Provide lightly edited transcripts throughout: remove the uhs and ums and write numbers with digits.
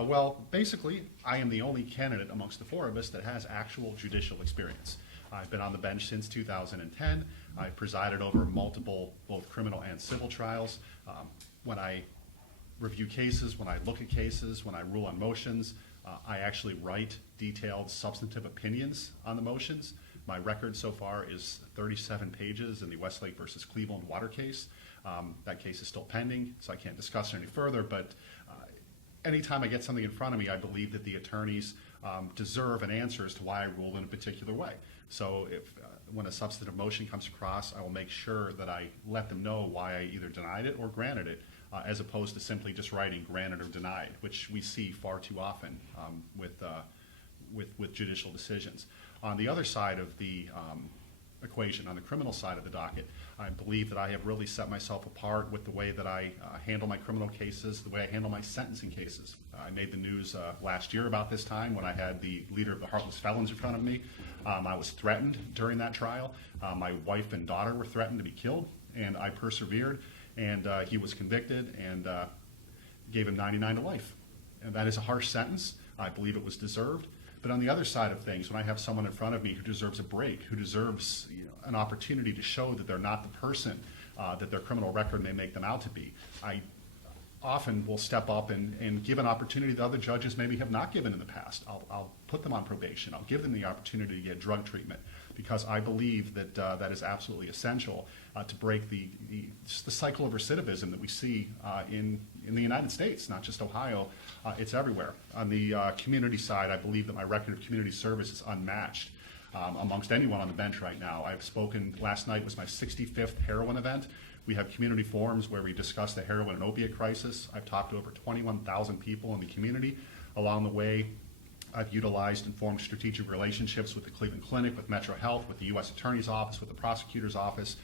Well, basically, I am the only candidate amongst the four of us that has actual judicial experience. I've been on the bench since 2010. I've presided over multiple, both criminal and civil trials. When I review cases, when I look at cases, when I rule on motions, I actually write detailed substantive opinions on the motions. My record so far is 37 pages in the Westlake versus Cleveland water case. That case is still pending, so I can't discuss it any further, but anytime I get something in front of me, I believe that the attorneys deserve an answer as to why I ruled in a particular way. So if when a substantive motion comes across, I will make sure that I let them know why I either denied it or granted it, as opposed to simply just writing granted or denied, which we see far too often with judicial decisions. On the other side of the equation, on the criminal side of the docket, I believe that I have really set myself apart with the way that I handle my criminal cases, the way I handle my sentencing cases. I made the news last year about this time when I had the leader of the Heartless Felons in front of me. I was threatened during that trial. My wife and daughter were threatened to be killed, and I persevered, and he was convicted and gave him 99 to life. And that is a harsh sentence. I believe it was deserved. But on the other side of things, when I have someone in front of me who deserves a break, who deserves an opportunity to show that they're not the person that their criminal record may make them out to be, I often will step up and give an opportunity that other judges maybe have not given in the past. I'll put them on probation. I'll give them the opportunity to get drug treatment, because I believe that that is absolutely essential to break the cycle of recidivism that we see in the United States, not just Ohio. It's everywhere. On the community side, I believe that my record of community service is unmatched amongst anyone on the bench right now. I've spoken, last night was my 65th heroin event. We have community forums where we discuss the heroin and opiate crisis. I've talked to over 21,000 people in the community. Along the way, I've utilized and formed strategic relationships with the Cleveland Clinic, with Metro Health, with the U.S. Attorney's Office, with the Prosecutor's Office,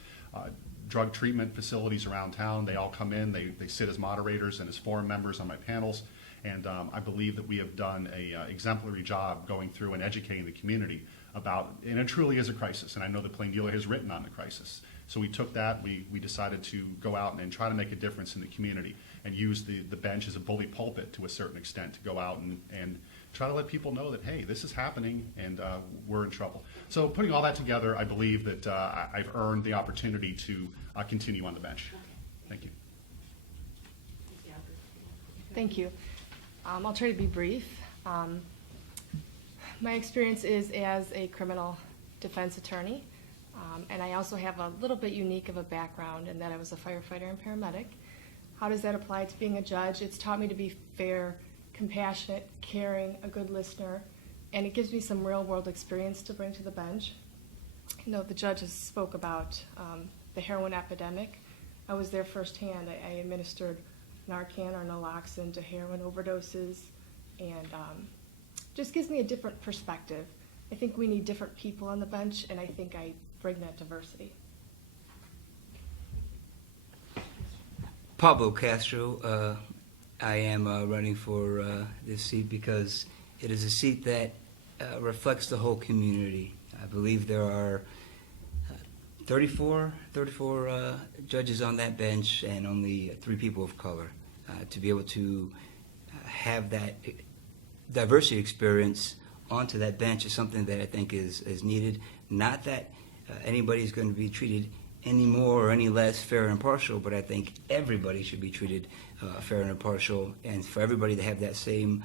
drug treatment facilities around town. They all come in, they sit as moderators and as forum members on my panels, and I believe that we have done a exemplary job going through and educating the community about, and it truly is a crisis, and I know the Plain Dealer has written on the crisis. So we took that, we decided to go out and try to make a difference in the community and use the bench as a bully pulpit to a certain extent to go out and try to let people know that, hey, this is happening and we're in trouble. So putting all that together, I believe that I've earned the opportunity to continue on the bench. Thank you. Thank you. I'll try to be brief. My experience is as a criminal defense attorney, and I also have a little bit unique of a background in that I was a firefighter and paramedic. How does that apply to being a judge? It's taught me to be fair, compassionate, caring, a good listener, and it gives me some real-world experience to bring to the bench. You know, the judges spoke about the heroin epidemic. I was there firsthand. I administered Narcan or naloxone to heroin overdoses, and just gives me a different perspective. I think we need different people on the bench, and I think I bring that diversity. Pablo Castro. I am running for this seat because it is a seat that reflects the whole community. I believe there are 34 judges on that bench and only 3 people of color. To be able to have that diversity experience onto that bench is something that I think is needed. Not that anybody's going to be treated any more or any less fair and impartial, but I think everybody should be treated fair and impartial, and for everybody to have that same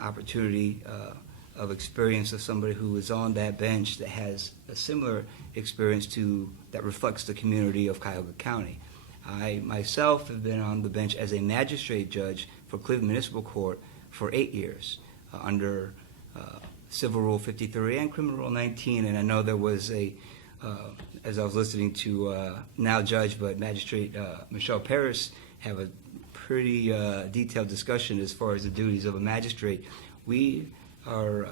opportunity of experience of somebody who is on that bench that has a similar experience that reflects the community of Cuyahoga County. I myself have been on the bench as a magistrate judge for Cleveland Municipal Court for 8 years under Civil Rule 53 and Criminal Rule 19, and I know there was as I was listening to now Judge but Magistrate Michelle Paris have a pretty detailed discussion as far as the duties of a magistrate. We are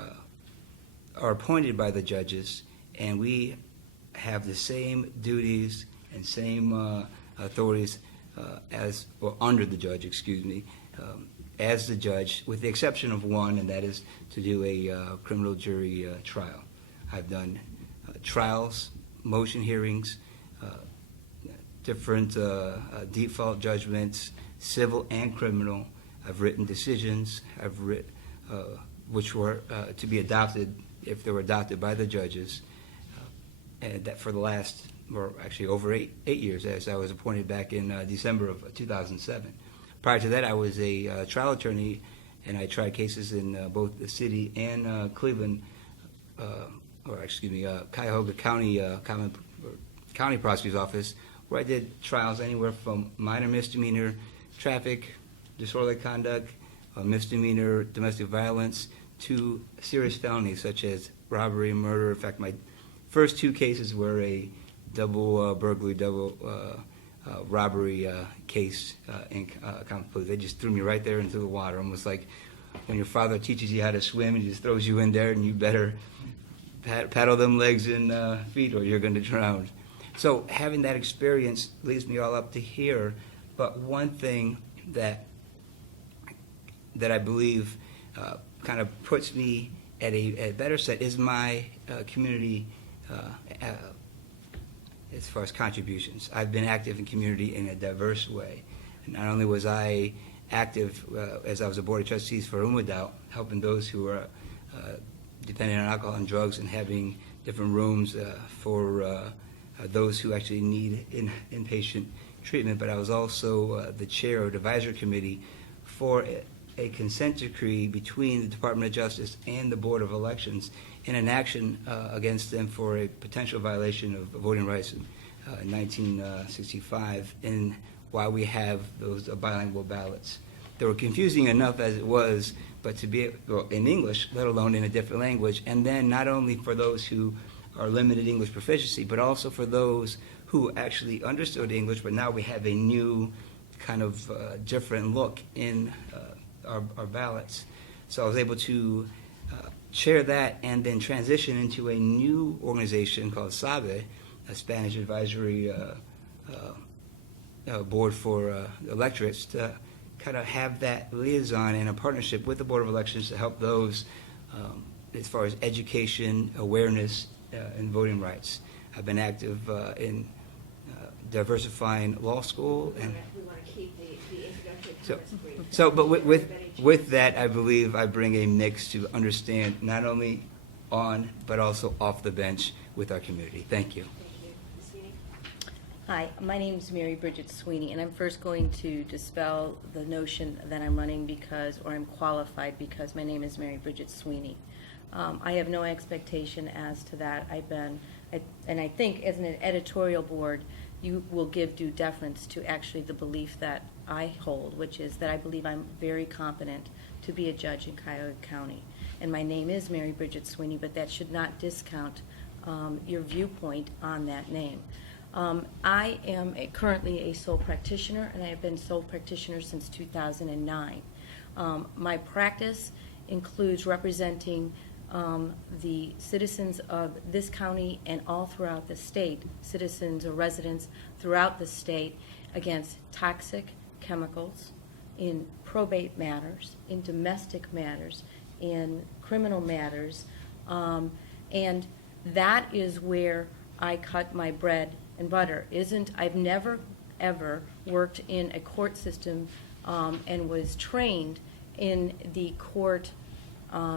appointed by the judges, and we have the same duties and same authorities under the judge, as the judge, with the exception of one, and that is to do a criminal jury trial. I've done trials, motion hearings, different default judgments, civil and criminal. I've written decisions. Which were to be adopted if they were adopted by the judges, and that for the last, or actually over eight years, as I was appointed back in December of 2007. Prior to that, I was a trial attorney, and I tried cases in both the city and Cleveland, Cuyahoga County County Prosecutor's Office, where I did trials anywhere from minor misdemeanor, traffic, disorderly conduct, misdemeanor, domestic violence, to serious felonies such as robbery, murder. In fact, my first two cases were a double burglary, double robbery case in Common Pleas. They just threw me right there into the water, almost like when your father teaches you how to swim and he just throws you in there, and you better paddle them legs and feet or you're going to drown. So having that experience leads me all up to here. But one thing that I believe kind of puts me at a better set is my community as far as contributions. I've been active in community in a diverse way. And not only was I active as I was a board of trustees for Umadaut, helping those who are dependent on alcohol and drugs and having different rooms for those who actually need inpatient treatment, but I was also the chair of the advisory committee for a consent decree between the Department of Justice and the Board of Elections in an action against them for a potential violation of voting rights in 1965, and why we have those bilingual ballots. They were confusing enough as it was, but to be in English, let alone in a different language, and then not only for those who are limited English proficiency, but also for those who actually understood English, but now we have a new kind of different look in our ballots. So I was able to chair that and then transition into a new organization called SABE, a Spanish advisory board for electorates, to kind of have that liaison and a partnership with the Board of Elections to help those as far as education, awareness, and voting rights. I've been active in diversifying law school, and we want to keep the introductory so, comments brief. so, but with that, I believe I bring a mix to understand not only on but also off the bench with our community. Thank you. Thank you. Ms. Sweeney? Hi, my name is Mary Brigid Sweeney, and I'm first going to dispel the notion that I'm running because, or I'm qualified because my name is Mary Brigid Sweeney. I have no expectation as to that. And I think as an editorial board, you will give due deference to actually the belief that I hold, which is that I believe I'm very competent to be a judge in Cuyahoga County. And my name is Mary Brigid Sweeney, but that should not discount your viewpoint on that name. I am currently a sole practitioner, and I have been sole practitioner since 2009. My practice includes representing the citizens of this county and all throughout the state, citizens or residents throughout the state, against toxic chemicals in probate matters, in domestic matters, in criminal matters, and that is where I cut my bread and butter. I've never ever worked in a court system and was trained in the court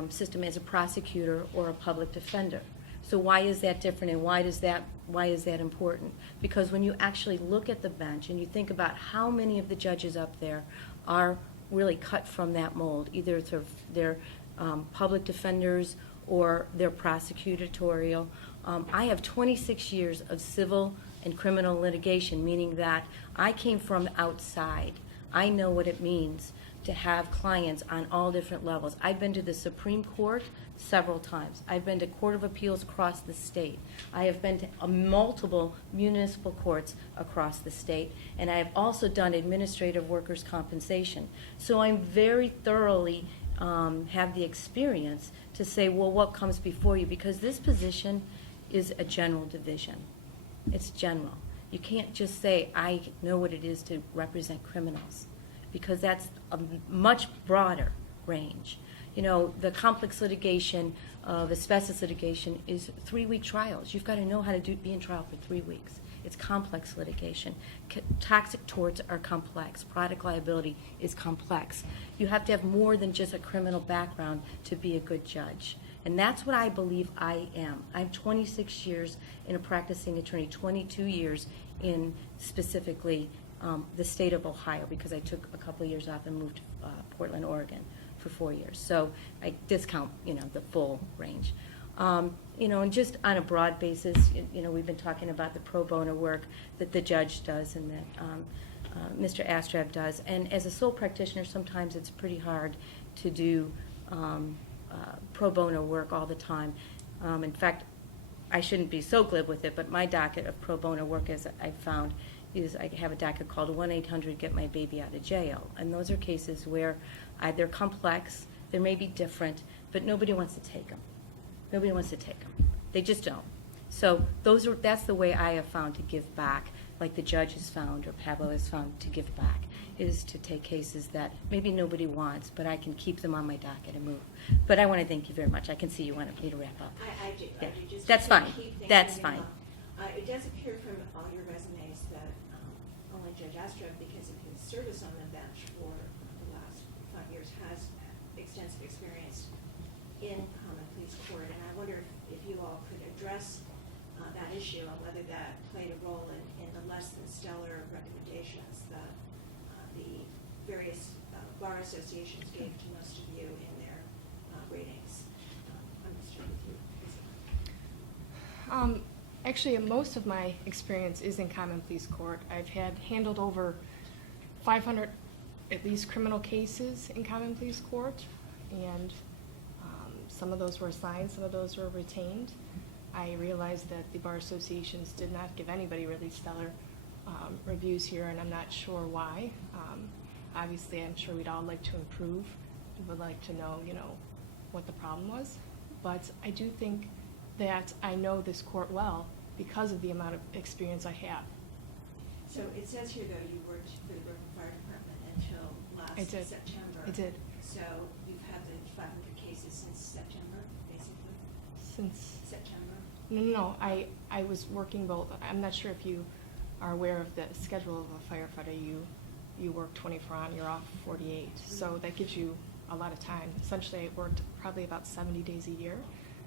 system as a prosecutor or a public defender. So why is that different, and why is that important? Because when you actually look at the bench and you think about how many of the judges up there are really cut from that mold, either they're public defenders or they're prosecutorial. I have 26 years of civil and criminal litigation, meaning that I came from outside. I know what it means to have clients on all different levels. I've been to the Supreme Court several times. I've been to Court of Appeals across the state. I have been to multiple municipal courts across the state, and I have also done administrative workers' compensation. So I'm very thoroughly have the experience to say, well, what comes before you? Because this position is a general division. It's general. You can't just say, I know what it is to represent criminals, because that's a much broader range. You know, the complex litigation of asbestos litigation is 3-week trials. You've got to know how to be in trial for 3 weeks. It's complex litigation. Toxic torts are complex. Product liability is complex. You have to have more than just a criminal background to be a good judge. And that's what I believe I am. I'm 26 years in a practicing attorney, 22 years in specifically the state of Ohio, because I took a couple of years off and moved to Portland, Oregon for 4 years. So I discount, the full range. And just on a broad basis, we've been talking about the pro bono work that the judge does and that Mr. Astrab does. And as a sole practitioner, sometimes it's pretty hard to do pro bono work all the time. In fact, I shouldn't be so glib with it, but my docket of pro bono work, as I found, is I have a docket called 1-800-GET-MY-BABY-OUT-OF-JAIL. And those are cases where they're complex, they may be different, but nobody wants to take them. Nobody wants to take them. They just don't. So that's the way I have found to give back, like the judge has found or Pablo has found to give back, is to take cases that maybe nobody wants, but I can keep them on my docket and move. But I want to thank you very much. I can see you want me to wrap up. I do. Yeah. I do. Just That's to fine. keep things That's moving fine. along. It does appear from all your resumes that only Judge Astrab, because of his service on the bench for the last 5 years, has extensive experience in common pleas court. And I wonder if you all could address that issue and whether that played a role in the less than stellar recommendations that the various bar associations gave to most of you in their ratings. I'm going to start with you, Lisa. Actually, most of my experience is in common pleas court. I've handled over 500 at least criminal cases in common pleas court, and some of those were assigned, some of those were retained. I realized that the bar associations did not give anybody really stellar reviews here, and I'm not sure why. Obviously, I'm sure we'd all like to improve. We would like to know, what the problem was. But I do think that I know this court well because of the amount of experience I have. So it says here, though, you worked for the Brooklyn Fire Department until I did. September. I did. So you've had the 500 cases since September, basically? Since September? No, I was working both. I'm not sure if you are aware of the schedule of a firefighter. You work 24 on, you're off 48. So that gives you a lot of time. Essentially, I worked probably about 70 days a year.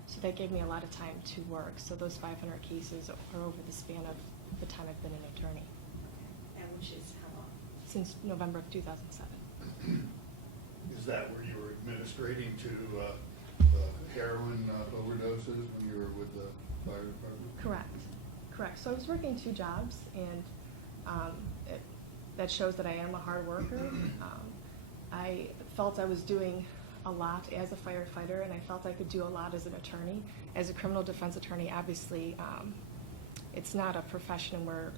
So that gave me a lot of time to work. So those 500 cases are over the span of the time I've been an attorney. And which is how long? Since November of 2007. Is that where you were administrating to heroin overdoses when you were with the fire department? Correct. So I was working 2 jobs, and that shows that I am a hard worker. I felt I was doing a lot as a firefighter, and I felt I could do a lot as an attorney. As a criminal defense attorney, obviously, it's not a profession where,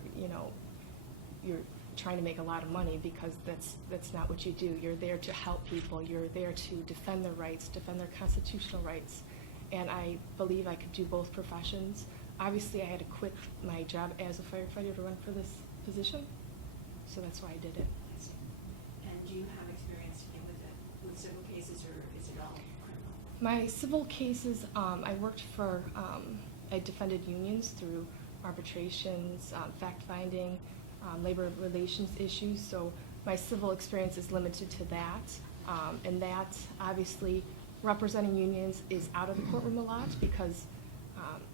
you're trying to make a lot of money, because that's not what you do. You're there to help people. You're there to defend their rights, defend their constitutional rights. And I believe I could do both professions. Obviously, I had to quit my job as a firefighter to run for this position, so that's why I did it. And do you have experience with civil cases, or is it all criminal? My civil cases, I worked for, I defended unions through arbitrations, fact-finding, labor relations issues, so my civil experience is limited to that. And that, obviously, representing unions is out of the courtroom a lot, because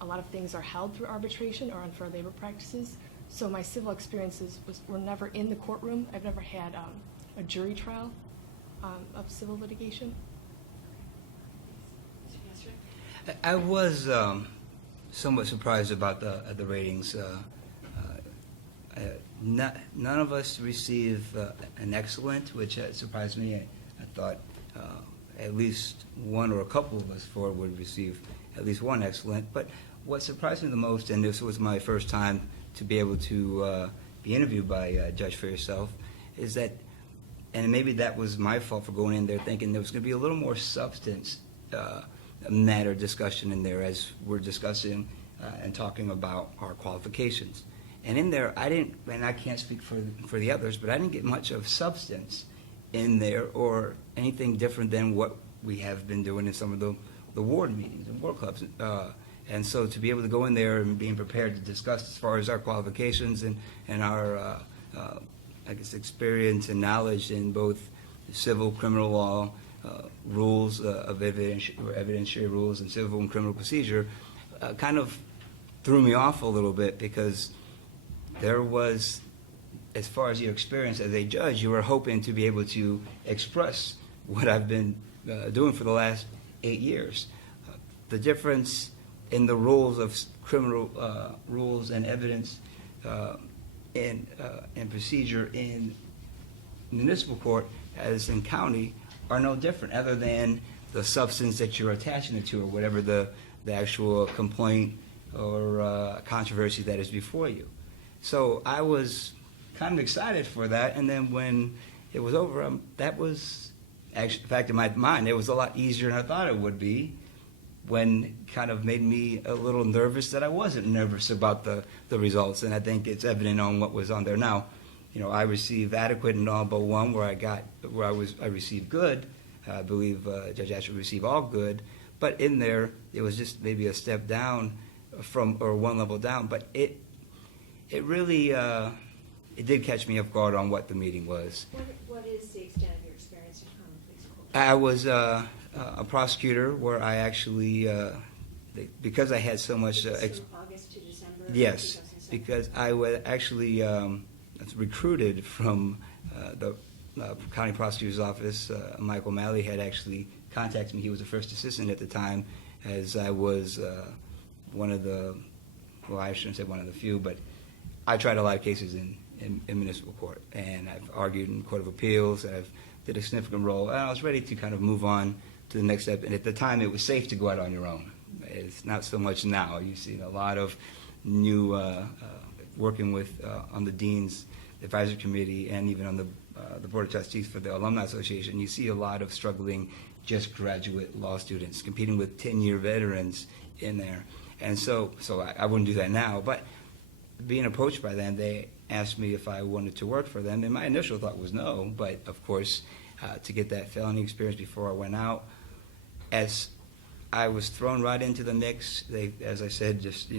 a lot of things are held through arbitration or unfair labor practices. So my civil experiences were never in the courtroom. I've never had a jury trial of civil litigation. Mr. Castro? I was somewhat surprised about the ratings. None of us receive an excellent, which surprised me. I thought at least one or a couple of us four would receive at least one excellent. But what surprised me the most, and this was my first time to be able to be interviewed by Judge for Yourself, is that, and maybe that was my fault for going in there thinking there was going to be a little more substance matter discussion in there as we're discussing and talking about our qualifications. And in there, I didn't, and I can't speak for the others, but I didn't get much of substance in there or anything different than what we have been doing in some of the ward meetings and ward clubs And so to be able to go in there and being prepared to discuss as far as our qualifications and our, I guess, experience and knowledge in both civil, criminal law, rules of evidentiary rules and civil and criminal procedure, kind of threw me off a little bit, because there was, as far as your experience as a judge, you were hoping to be able to express what I've been doing for the last 8 years. The difference in the rules of criminal rules and evidence and procedure in municipal court as in county are no different, other than the substance that you're attaching it to, or whatever the actual complaint or controversy that is before you. So I was kind of excited for that, and then when it was over, that was actually, in fact, in my mind, it was a lot easier than I thought it would be, when kind of made me a little nervous that I wasn't nervous about the results, and I think it's evident on what was on there. Now, I received adequate in all but one, where I received good. I believe Judge Astrab received all good, but in there it was just maybe a step down or one level down. But it really it did catch me off guard on what the meeting was. What is the extent of your experience in common pleas court? I was a prosecutor where I actually, because I had so much. From August to December. Yes, 2007? because I was actually recruited from the county prosecutor's office. Michael Malley had actually contacted me. He was the first assistant at the time, as I was one of the, well, I shouldn't say one of the few, but I tried a lot of cases in municipal court, and I've argued in Court of Appeals. I've did a significant role, and I was ready to kind of move on to the next step. And at the time, it was safe to go out on your own. It's not so much now. You've seen a lot of new working with on the Dean's Advisory Committee and even on the Board of Trustees for the Alumni Association. You see a lot of struggling just graduate law students competing with 10-year veterans in there. And so I wouldn't do that now. But being approached by them, they asked me if I wanted to work for them, and my initial thought was no. But of course, to get that felony experience before I went out, as I was thrown right into the mix, they, as I said, just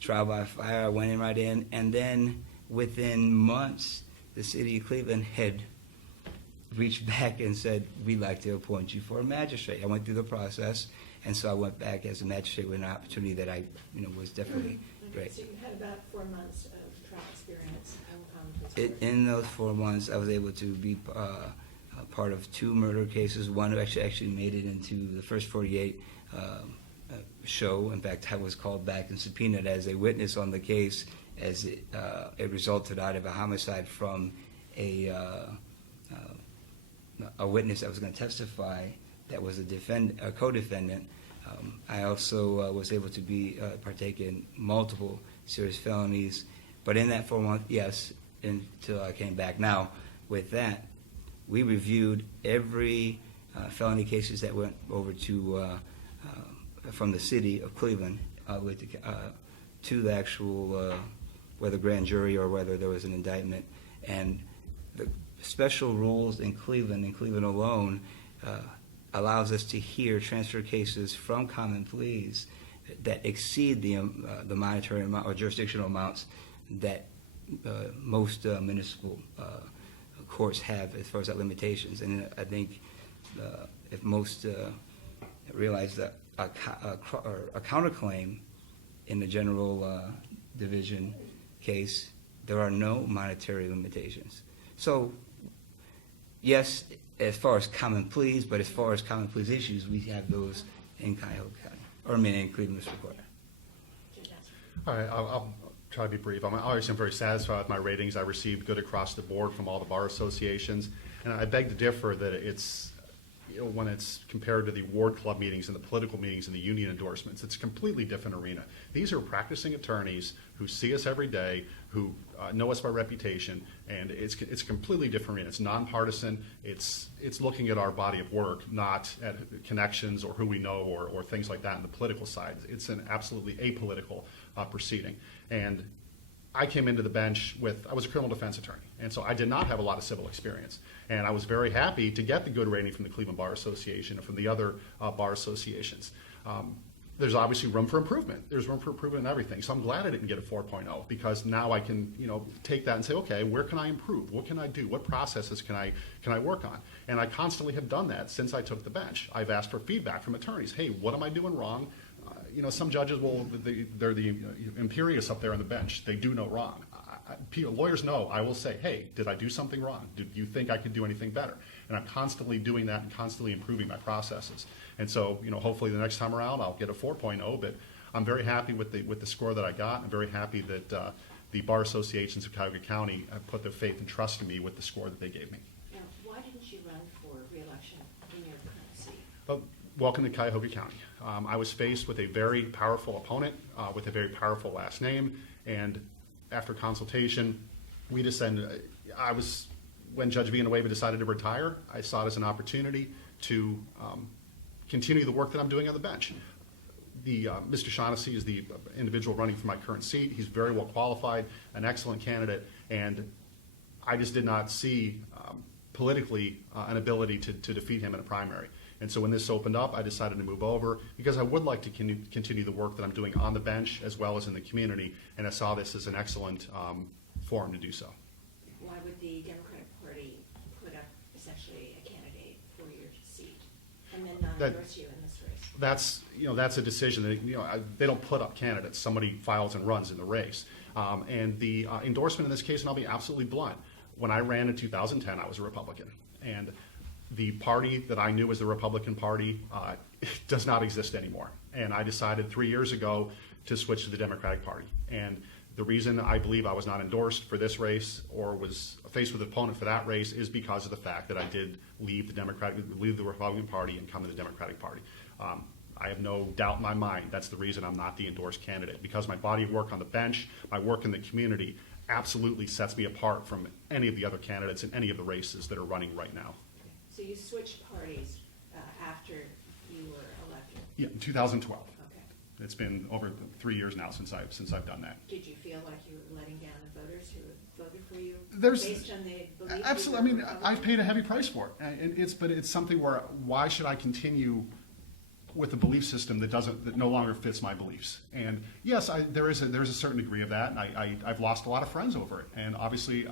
trial by fire. I went in right in, and then within months, the city of Cleveland had reached back and said, "We'd like to appoint you for a magistrate." I went through the process, and so I went back as a magistrate with an opportunity that I, was definitely great. So you had about 4 months of trial experience in common pleas court. In those 4 months, I was able to be part of 2 murder cases. One actually made it into the first 48 show. In fact, I was called back and subpoenaed as a witness on the case, as it resulted out of a homicide from a witness that was going to testify that was a co-defendant. I also was able to partake in multiple serious felonies, but in that 4 months, yes, until I came back. Now, with that, we reviewed every felony cases that went over to from the city of Cleveland to the actual whether grand jury or whether there was an indictment. And the special rules in Cleveland alone, allows us to hear transfer cases from common pleas that exceed the monetary amount or jurisdictional amounts that most municipal courts have as far as that limitations. And I think if most realize that a counterclaim in the general division case, there are no monetary limitations. So, yes, as far as common pleas, but as far as common pleas issues, we have those in Cuyahoga County, in Cleveland Municipal Court. All right, I'll try to be brief. I'm obviously very satisfied with my ratings. I received good across the board from all the bar associations, and I beg to differ that it's, when it's compared to the ward club meetings and the political meetings and the union endorsements, it's a completely different arena. These are practicing attorneys who see us every day, who know us by reputation, and it's a completely different arena. It's nonpartisan. It's looking at our body of work, not at connections or who we know or things like that in the political side. It's an absolutely apolitical proceeding. And I came into the bench I was a criminal defense attorney, and so I did not have a lot of civil experience. And I was very happy to get the good rating from the Cleveland Bar Association and from the other bar associations. there's obviously room for improvement. There's room for improvement in everything. So I'm glad I didn't get a 4.0 because now I can, take that and say, okay, where can I improve? What can I do? What processes can I work on? And I constantly have done that since I took the bench. I've asked for feedback from attorneys. Hey, what am I doing wrong? Some judges they're the imperious up there on the bench. They do no wrong. Lawyers know. I will say, hey, did I do something wrong? Do you think I could do anything better? And I'm constantly doing that and constantly improving my processes. And so, hopefully the next time around I'll get a 4.0. But I'm very happy with the score that I got. I'm very happy that the bar associations of Cuyahoga County have put their faith and trust in me with the score that they gave me. Now, why didn't you run for re-election in your current seat? But welcome to Cuyahoga County. I was faced with a very powerful opponent with a very powerful last name, and after consultation, we decided. When Judge Villanueva decided to retire, I saw it as an opportunity to continue the work that I'm doing on the bench. Mr. Shaughnessy is the individual running for my current seat. He's very well qualified, an excellent candidate, and I just did not see politically an ability to defeat him in a primary. And so when this opened up, I decided to move over because I would like to continue the work that I'm doing on the bench as well as in the community, and I saw this as an excellent forum to do so. Why would the Democratic Party put up essentially a candidate for your seat and then not endorse you in this race? That's a decision that, they don't put up candidates. Somebody files and runs in the race. And the endorsement in this case, and I'll be absolutely blunt, when I ran in 2010, I was a Republican. And the party that I knew as the Republican Party does not exist anymore. And I decided 3 years ago to switch to the Democratic Party. And the reason I believe I was not endorsed for this race or was faced with an opponent for that race is because of the fact that I did leave the Republican Party and come to the Democratic Party. I have no doubt in my mind that's the reason I'm not the endorsed candidate, because my body of work on the bench, my work in the community absolutely sets me apart from any of the other candidates in any of the races that are running right now. So you switched parties after you were elected? Yeah, in 2012. Okay. It's been over 3 years now since I've done that. Did you feel like you were letting down the voters who voted for you based on the belief? Absolutely. I mean, I've paid a heavy price for it, and it's something where why should I continue with a belief system that no longer fits my beliefs? And yes, there is a certain degree of that, and I've lost a lot of friends over it, and obviously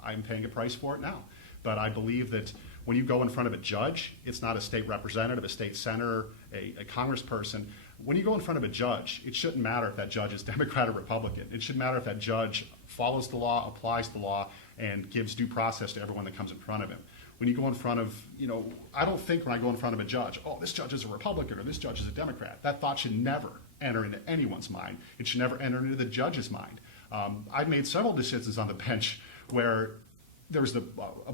I'm paying a price for it now. But I believe that when you go in front of a judge, it's not a state representative, a state senator, a congressperson. When you go in front of a judge, it shouldn't matter if that judge is Democrat or Republican. It should matter if that judge follows the law, applies the law, and gives due process to everyone that comes in front of him. When you go in front of, I don't think when I go in front of a judge, oh, this judge is a Republican or this judge is a Democrat. That thought should never enter into anyone's mind. It should never enter into the judge's mind. I've made several decisions on the bench where there's a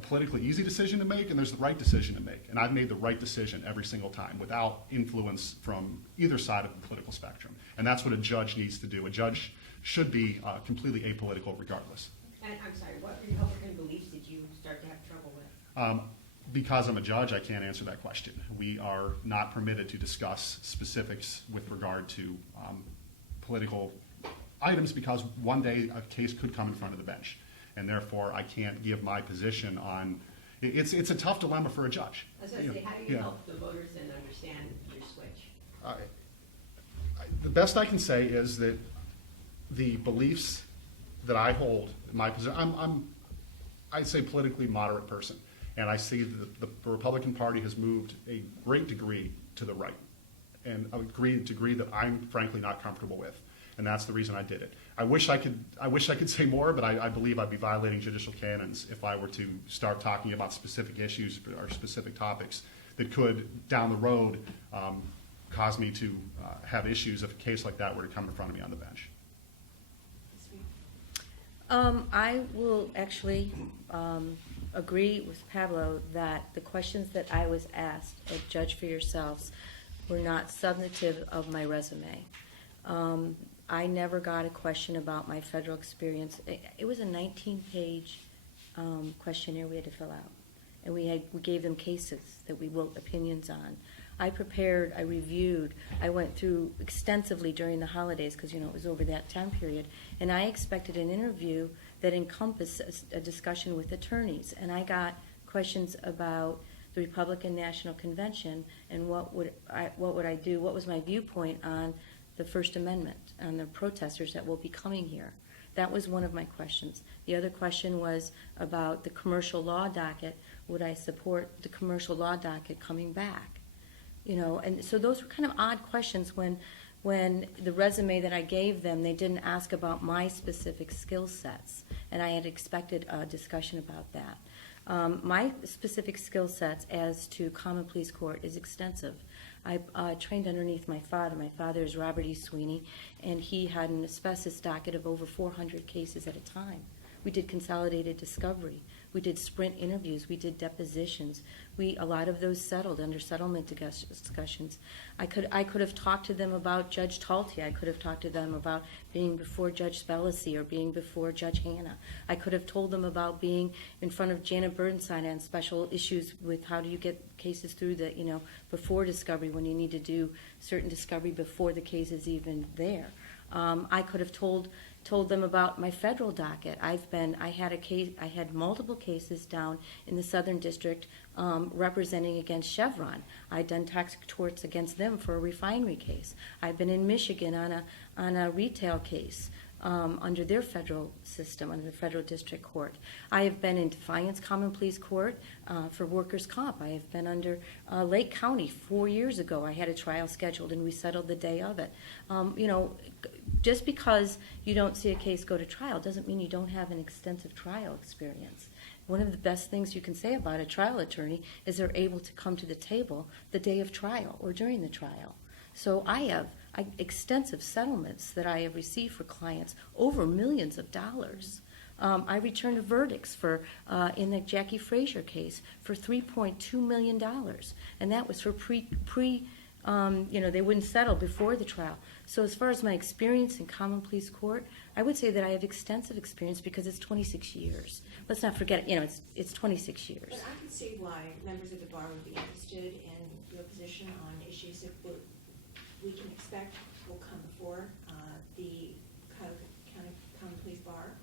politically easy decision to make and there's the right decision to make. And I've made the right decision every single time without influence from either side of the political spectrum. And that's what a judge needs to do. A judge should be completely apolitical regardless. And I'm sorry, what Republican beliefs did you start to have trouble with? Because I'm a judge, I can't answer that question. We are not permitted to discuss specifics with regard to political items because one day a case could come in front of the bench. And therefore, I can't give my position on. It's a tough dilemma for a judge. I was going to say, how do you help the voters then understand your switch? The best I can say is that the beliefs that I hold, my position, I'd say politically moderate person, and I see that the Republican Party has moved a great degree to the right, and a great degree that I'm frankly not comfortable with. And that's the reason I did it. I wish I could say more, but I believe I'd be violating judicial canons if I were to start talking about specific issues or specific topics that could, down the road, cause me to have issues if a case like that were to come in front of me on the bench. I will actually agree with Pablo that the questions that I was asked at Judge for Yourselves were not substantive of my resume. I never got a question about my federal experience. It was a 19-page questionnaire we had to fill out. And we gave them cases that we wrote opinions on. I prepared, I reviewed, I went through extensively during the holidays because, it was over that time period. And I expected an interview that encompassed a discussion with attorneys. And I got questions about the Republican National Convention, and what would I do? What was my viewpoint on the First Amendment, on the protesters that will be coming here? That was one of my questions. The other question was about the commercial law docket. Would I support the commercial law docket coming back? You know, and so those were kind of odd questions when the resume that I gave them, they didn't ask about my specific skill sets, and I had expected a discussion about that. My specific skill sets as to common pleas court is extensive. I trained underneath my father. My father is Robert E. Sweeney, and he had an asbestos docket of over 400 cases at a time. We did consolidated discovery. We did sprint interviews. We did depositions. A lot of those settled under settlement discussions. I could have talked to them about Judge Talty. I could have talked to them about being before Judge Spellisy or being before Judge Hanna. I could have told them about being in front of Janet Burnside on special issues with how do you get cases through the, before discovery, when you need to do certain discovery before the case is even there. I could have told them about my federal docket. I had multiple cases down in the Southern District representing against Chevron. I'd done toxic torts against them for a refinery case. I've been in Michigan on a retail case under their federal system, under the federal district court. I have been in Defiance Common Pleas Court for workers' comp. I have been under Lake County 4 years ago. I had a trial scheduled and we settled the day of it. Just because you don't see a case go to trial doesn't mean you don't have an extensive trial experience. One of the best things you can say about a trial attorney is they're able to come to the table the day of trial or during the trial. So I have extensive settlements that I have received for clients, over millions of dollars. I returned verdicts in the Jackie Frazier case for $3.2 million, and that was for they wouldn't settle before the trial. So as far as my experience in common pleas court, I would say that I have extensive experience because it's 26 years. Let's not forget, it's 26 years. But I can see why members of the bar would be interested in your position on issues that we can expect will come before the Cuyahoga County Common Pleas Bar,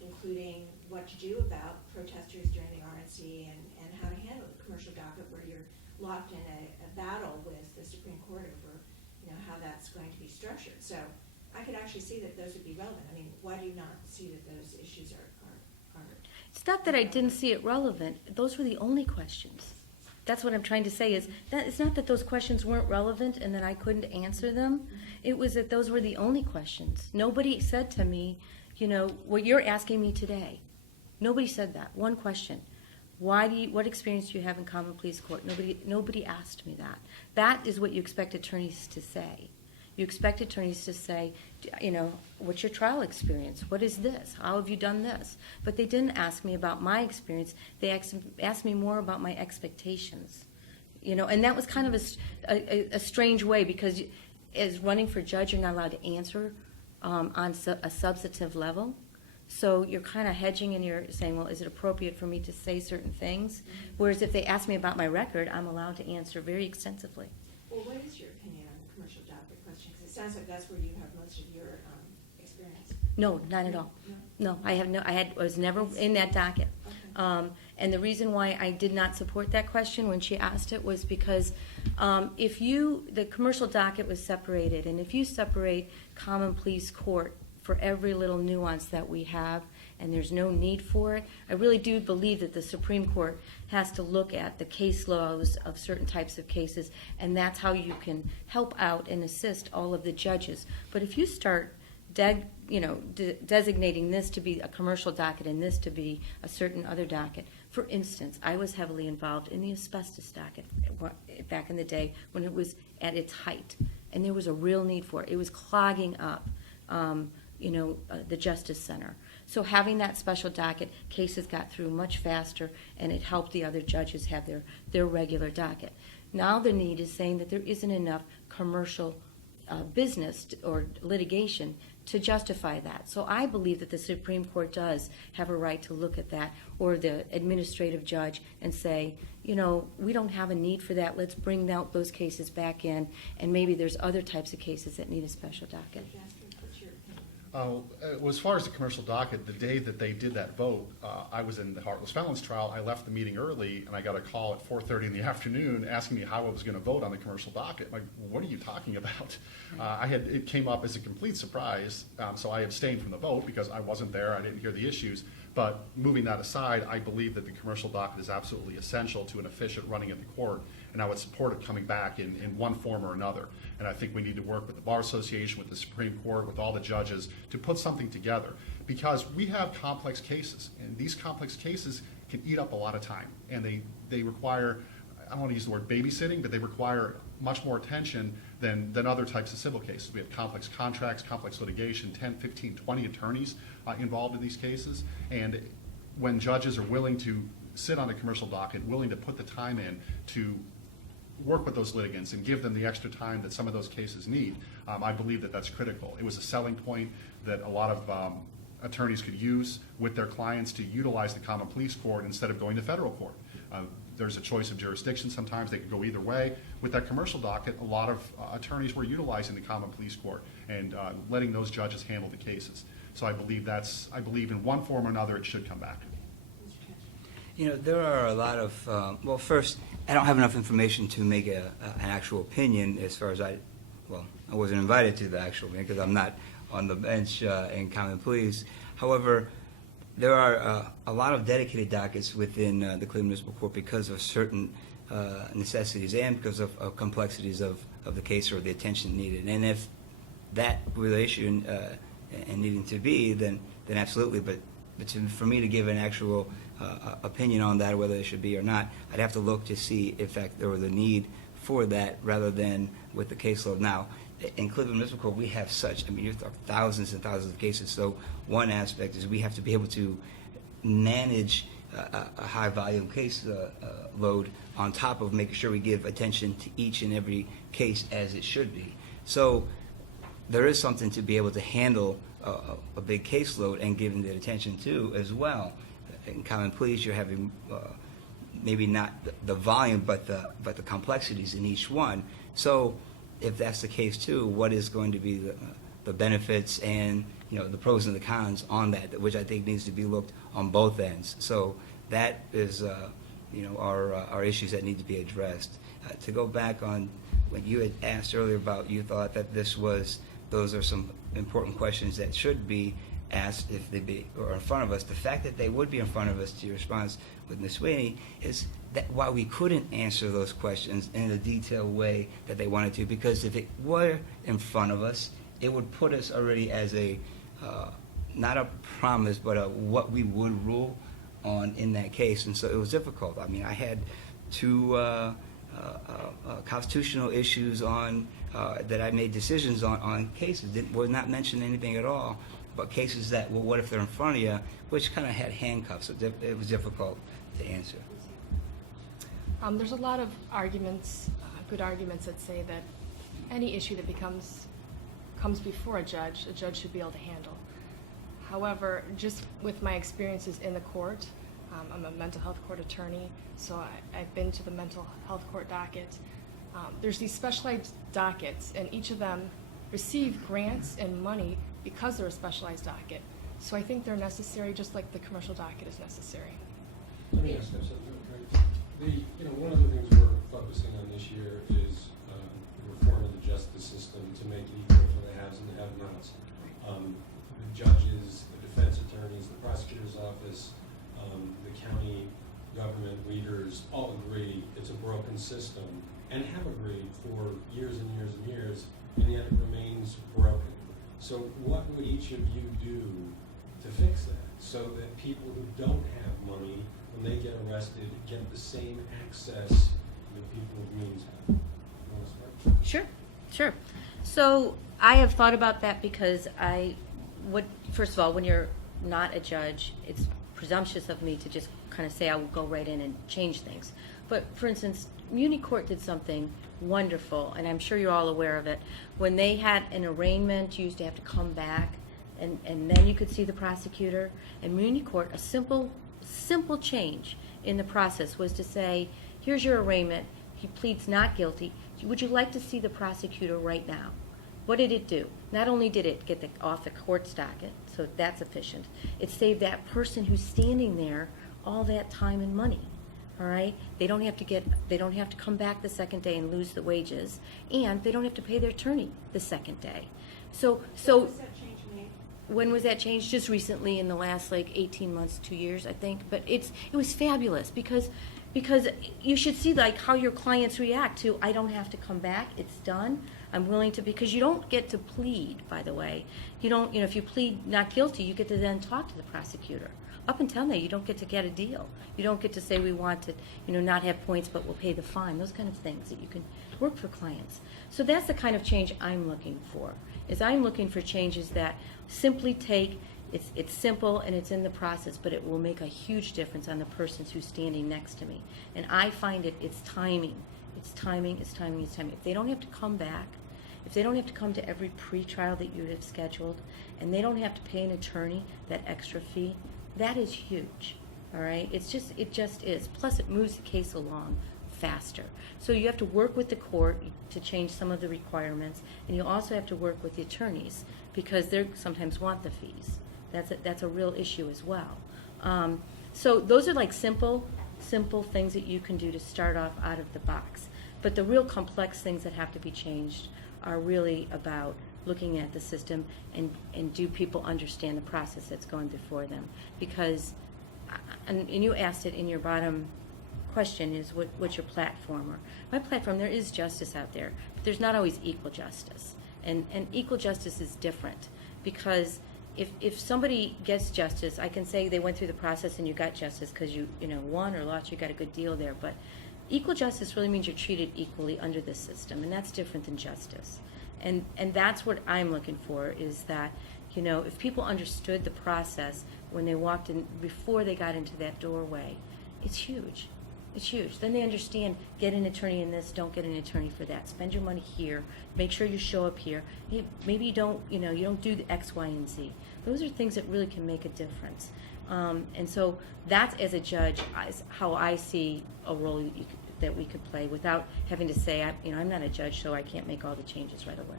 including what to do about protesters during the RNC and how to handle the commercial docket where you're locked in a battle with the Supreme Court over how that's going to be structured. So I could actually see that those would be relevant. I mean, why do you not see that those issues are It's not that I didn't see it relevant. Those were the only questions. That's what I'm trying to say is that it's not that those questions weren't relevant and that I couldn't answer them. It was that those were the only questions. Nobody said to me, what you're asking me today. Nobody said that. One question. What experience do you have in common pleas court? Nobody asked me that. That is what you expect attorneys to say. You expect attorneys to say, what's your trial experience? What is this? How have you done this? But they didn't ask me about my experience. They asked me more about my expectations. And that was kind of a strange way because as running for judge, you're not allowed to answer on a substantive level. So you're kind of hedging and you're saying, well, is it appropriate for me to say certain things? Whereas if they ask me about my record, I'm allowed to answer very extensively. Well, what is your opinion on the commercial docket question? Because it sounds like that's where you have most of your experience. No, not at all. No, I was never in that docket. Okay. And the reason why I did not support that question when she asked it was because the commercial docket was separated, and if you separate common pleas court for every little nuance that we have, and there's no need for it, I really do believe that the Supreme Court has to look at the case laws of certain types of cases, and that's how you can help out and assist all of the judges. But if you start designating this to be a commercial docket and this to be a certain other docket. For instance, I was heavily involved in the asbestos docket back in the day when it was at its height, and there was a real need for it. It was clogging up, the Justice Center. So having that special docket, cases got through much faster, and it helped the other judges have their regular docket. Now the need is saying that there isn't enough commercial business or litigation to justify that. So I believe that the Supreme Court does have a right to look at that, or the administrative judge, and say, we don't have a need for that. Let's bring out those cases back in, and maybe there's other types of cases that need a special docket. What's your opinion? As far as the commercial docket, the day that they did that vote, I was in the Heartless Felons trial. I left the meeting early, and I got a call at 4:30 in the afternoon asking me how I was going to vote on the commercial docket. I'm like, what are you talking about? It came up as a complete surprise, so I abstained from the vote because I wasn't there. I didn't hear the issues. But moving that aside, I believe that the commercial docket is absolutely essential to an efficient running of the court, and I would support it coming back in one form or another. And I think we need to work with the Bar Association, with the Supreme Court, with all the judges to put something together, because we have complex cases, and these complex cases can eat up a lot of time, and they require, I don't want to use the word babysitting, but they require much more attention than other types of civil cases. We have complex contracts, complex litigation, 10, 15, 20 attorneys involved in these cases. And when judges are willing to sit on a commercial docket, willing to put the time in to work with those litigants and give them the extra time that some of those cases need, I believe that that's critical. It was a selling point that a lot of attorneys could use with their clients to utilize the common pleas court instead of going to federal court. There's a choice of jurisdiction. Sometimes they could go either way. With that commercial docket, a lot of attorneys were utilizing the common pleas court and letting those judges handle the cases. So I believe in one form or another it should come back. You know, there are a lot of, well, first, I don't have enough information to make an actual opinion as far as I wasn't invited to the actual meeting because I'm not on the bench in common pleas. However, there are a lot of dedicated dockets within the Cleveland Municipal Court because of certain necessities and because of complexities of the case or the attention needed. And if that relation and needing to be, then absolutely. But for me to give an actual opinion on that, whether it should be or not, I'd have to look to see if there was a need for that rather than with the caseload. Now, in Cleveland Municipal Court, we have you're talking thousands and thousands of cases. So one aspect is we have to be able to manage a high volume case load on top of making sure we give attention to each and every case as it should be. So there is something to be able to handle a big caseload and giving that attention to as well. In common pleas, you're having maybe not the volume, but the complexities in each one. So if that's the case too, what is going to be the benefits and the pros and the cons on that, which I think needs to be looked on both ends. So that is our issues that need to be addressed. To go back on what you had asked earlier about, you thought that those are some important questions that should be asked if they are in front of us. The fact that they would be in front of us, to your response with Ms. Sweeney, is that why we couldn't answer those questions in a detailed way that they wanted to, because if it were in front of us, it would put us already as not a promise, but what we would rule on in that case. And so it was difficult. I mean, I had two constitutional issues on that I made decisions on cases that were not mentioned anything at all, but cases that, well, what if they're in front of you, which kind of had handcuffs. So it was difficult to answer. There's a lot of arguments, good arguments that say that any issue that comes before a judge should be able to handle. However, just with my experiences in the court, I'm a mental health court attorney, so I've been to the mental health court docket. There's these specialized dockets, and each of them receive grants and money because they're a specialized docket. So I think they're necessary, just like the commercial docket is necessary. Let me ask you something. One of the things we're focusing on this year is reform of the justice system to make it equal for the haves and the have-nots. The judges, the defense attorneys, the prosecutor's office, the county government leaders all agree it's a broken system and have agreed for years and years and years, and yet it remains broken. So what would each of you do to fix that so that people who don't have money, when they get arrested, get the same access that people with means have? You want to start? Sure. So I have thought about that because first of all, when you're not a judge, it's presumptuous of me to just kind of say I will go right in and change things. But for instance, Muni Court did something wonderful, and I'm sure you're all aware of it. When they had an arraignment, you used to have to come back, and then you could see the prosecutor. And Muni Court, a simple change in the process was to say, here's your arraignment. He pleads not guilty. Would you like to see the prosecutor right now? What did it do? Not only did it get off the court's docket, so that's efficient, it saved that person who's standing there all that time and money. All right? They don't have to come back the second day and lose the wages, and they don't have to pay their attorney the second day. So Was that change made? when was that changed? Just recently, in the last 18 months, 2 years, I think. But it was fabulous because you should see how your clients react to, I don't have to come back, it's done. I'm willing to, because you don't get to plead, by the way. You don't, if you plead not guilty, you get to then talk to the prosecutor. Up until now, you don't get to get a deal. You don't get to say we want to, not have points, but we'll pay the fine. Those kind of things that you can work for clients. So that's the kind of change I'm looking for. I'm looking for changes that simply take, it's simple and it's in the process, but it will make a huge difference on the person who's standing next to me. And I find it's timing. It's timing. If they don't have to come back, if they don't have to come to every pre-trial that you have scheduled, and they don't have to pay an attorney that extra fee, that is huge. All right? It just is. Plus, it moves the case along faster. So you have to work with the court to change some of the requirements, and you also have to work with the attorneys because they sometimes want the fees. That's a real issue as well. So those are simple things that you can do to start off out of the box. But the real complex things that have to be changed are really about looking at the system and do people understand the process that's going before them. Because, and you asked it in your bottom question, is what's your platform? Or my platform, there is justice out there, but there's not always equal justice. And equal justice is different because if somebody gets justice, I can say they went through the process and you got justice because you won or lost, you got a good deal there. But equal justice really means you're treated equally under this system, and that's different than justice. And that's what I'm looking for, is that, if people understood the process when they walked in, before they got into that doorway, it's huge. It's huge. Then they understand, get an attorney in this, don't get an attorney for that. Spend your money here. Make sure you show up here. Maybe you don't do the X, Y, and Z. Those are things that really can make a difference. And so that's, as a judge, how I see a role that we could play without having to say, I'm not a judge, so I can't make all the changes right away.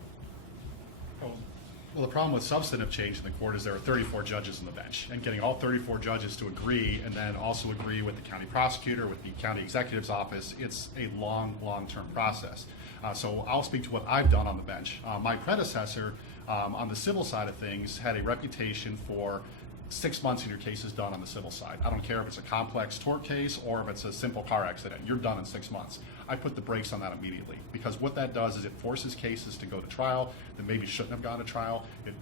Well, the problem with substantive change in the court is there are 34 judges on the bench, and getting all 34 judges to agree and then also agree with the county prosecutor, with the county executive's office, it's a long-term process. So I'll speak to what I've done on the bench. My predecessor on the civil side of things had a reputation for 6 months and your case is done on the civil side. I don't care if it's a complex tort case or if it's a simple car accident. You're done in 6 months. I put the brakes on that immediately because what that does is it forces cases to go to trial that maybe shouldn't have gone to trial. It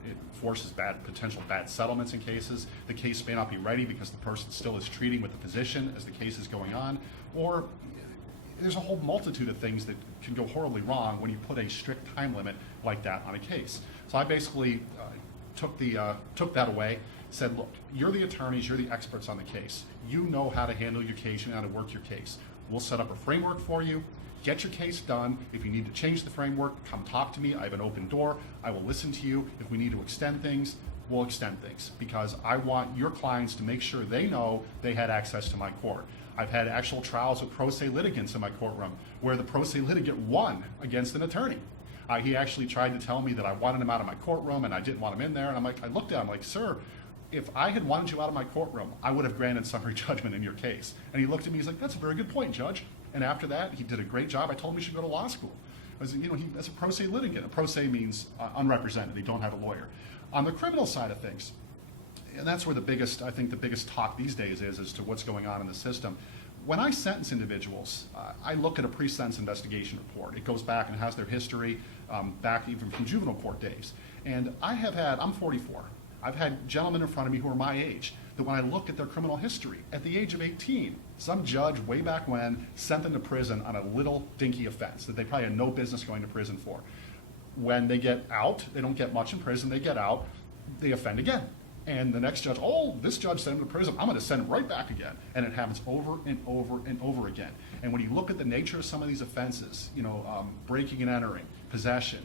forces potential bad settlements in cases. The case may not be ready because the person still is treating with the physician as the case is going on, or there's a whole multitude of things that can go horribly wrong when you put a strict time limit like that on a case. So I basically took that away. Said, look, you're the attorneys, you're the experts on the case. You know how to handle your case, you know how to work your case. We'll set up a framework for you, get your case done. If you need to change the framework, come talk to me. I have an open door. I will listen to you. If we need to extend things, we'll extend things because I want your clients to make sure they know they had access to my court. I've had actual trials with pro se litigants in my courtroom where the pro se litigant won against an attorney. He actually tried to tell me that I wanted him out of my courtroom and I didn't want him in there. And I looked at him like, sir, if I had wanted you out of my courtroom, I would have granted summary judgment in your case. And he looked at me, he's like, that's a very good point, Judge. And after that, he did a great job. I told him he should go to law school. As a pro se litigant, a pro se means unrepresented. They don't have a lawyer. On the criminal side of things, and that's where the biggest talk these days is as to what's going on in the system. When I sentence individuals, I look at a pre-sentence investigation report. It goes back and has their history back even from juvenile court days. And I'm 44. I've had gentlemen in front of me who are my age that when I look at their criminal history, at the age of 18, some judge way back when sent them to prison on a little dinky offense that they probably had no business going to prison for. When they get out, they don't get much in prison, they get out, they offend again. And the next judge, this judge sent him to prison, I'm going to send him right back again. And it happens over and over and over again. And when you look at the nature of some of these offenses, breaking and entering, possession,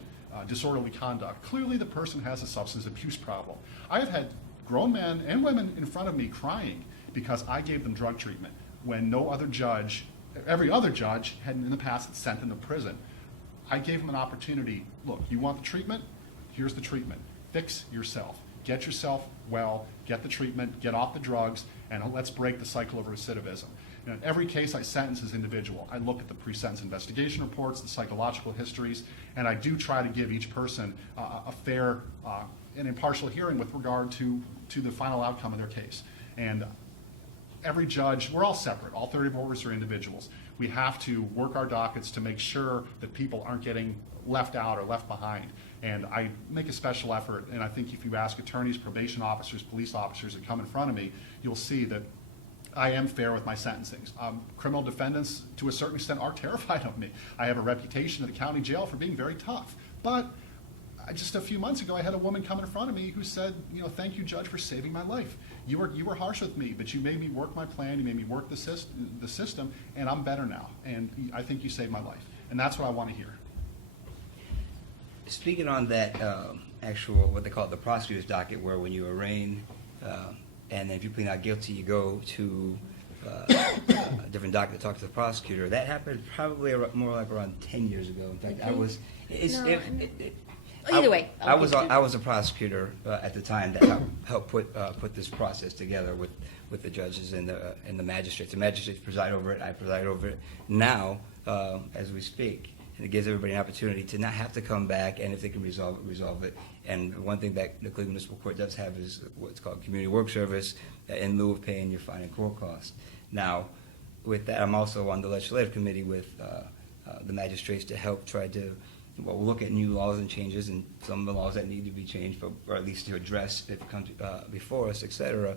disorderly conduct, clearly the person has a substance abuse problem. I have had grown men and women in front of me crying because I gave them drug treatment when every other judge had in the past sent them to prison. I gave them an opportunity. Look, you want the treatment? here's the treatment. Fix yourself. Get yourself well, get the treatment, get off the drugs, and let's break the cycle of recidivism. You know, in every case I sentence is individual. I look at the pre-sentence investigation reports, the psychological histories, and I do try to give each person a fair and impartial hearing with regard to the final outcome of their case. And every judge, we're all separate. All 30 voters are individuals. We have to work our dockets to make sure that people aren't getting left out or left behind. And I make a special effort, and I think if you ask attorneys, probation officers, police officers that come in front of me, you'll see that I am fair with my sentencings. Criminal defendants, to a certain extent, are terrified of me. I have a reputation at the county jail for being very tough. But just a few months ago, I had a woman come in front of me who said, you know, thank you, Judge, for saving my life. You were harsh with me, but you made me work my plan, you made me work the system, and I'm better now. And I think you saved my life. And that's what I want to hear. Speaking on that actual, what they call the prosecutor's docket, where when you arraign and then if you plead not guilty, you go to a different docket to talk to the prosecutor. That happened probably more like around 10 years ago. In fact, I was. Either way, I was a prosecutor at the time that helped put this process together with the judges and the magistrates. The magistrates preside over it. I preside over it now as we speak. And it gives everybody an opportunity to not have to come back, and if they can resolve it. And one thing that the Cleveland Municipal Court does have is what's called community work service in lieu of paying your fine and court costs. Now, with that, I'm also on the legislative committee with the magistrates to help try to look at new laws and changes, and some of the laws that need to be changed, or at least to address if it comes before us, etc.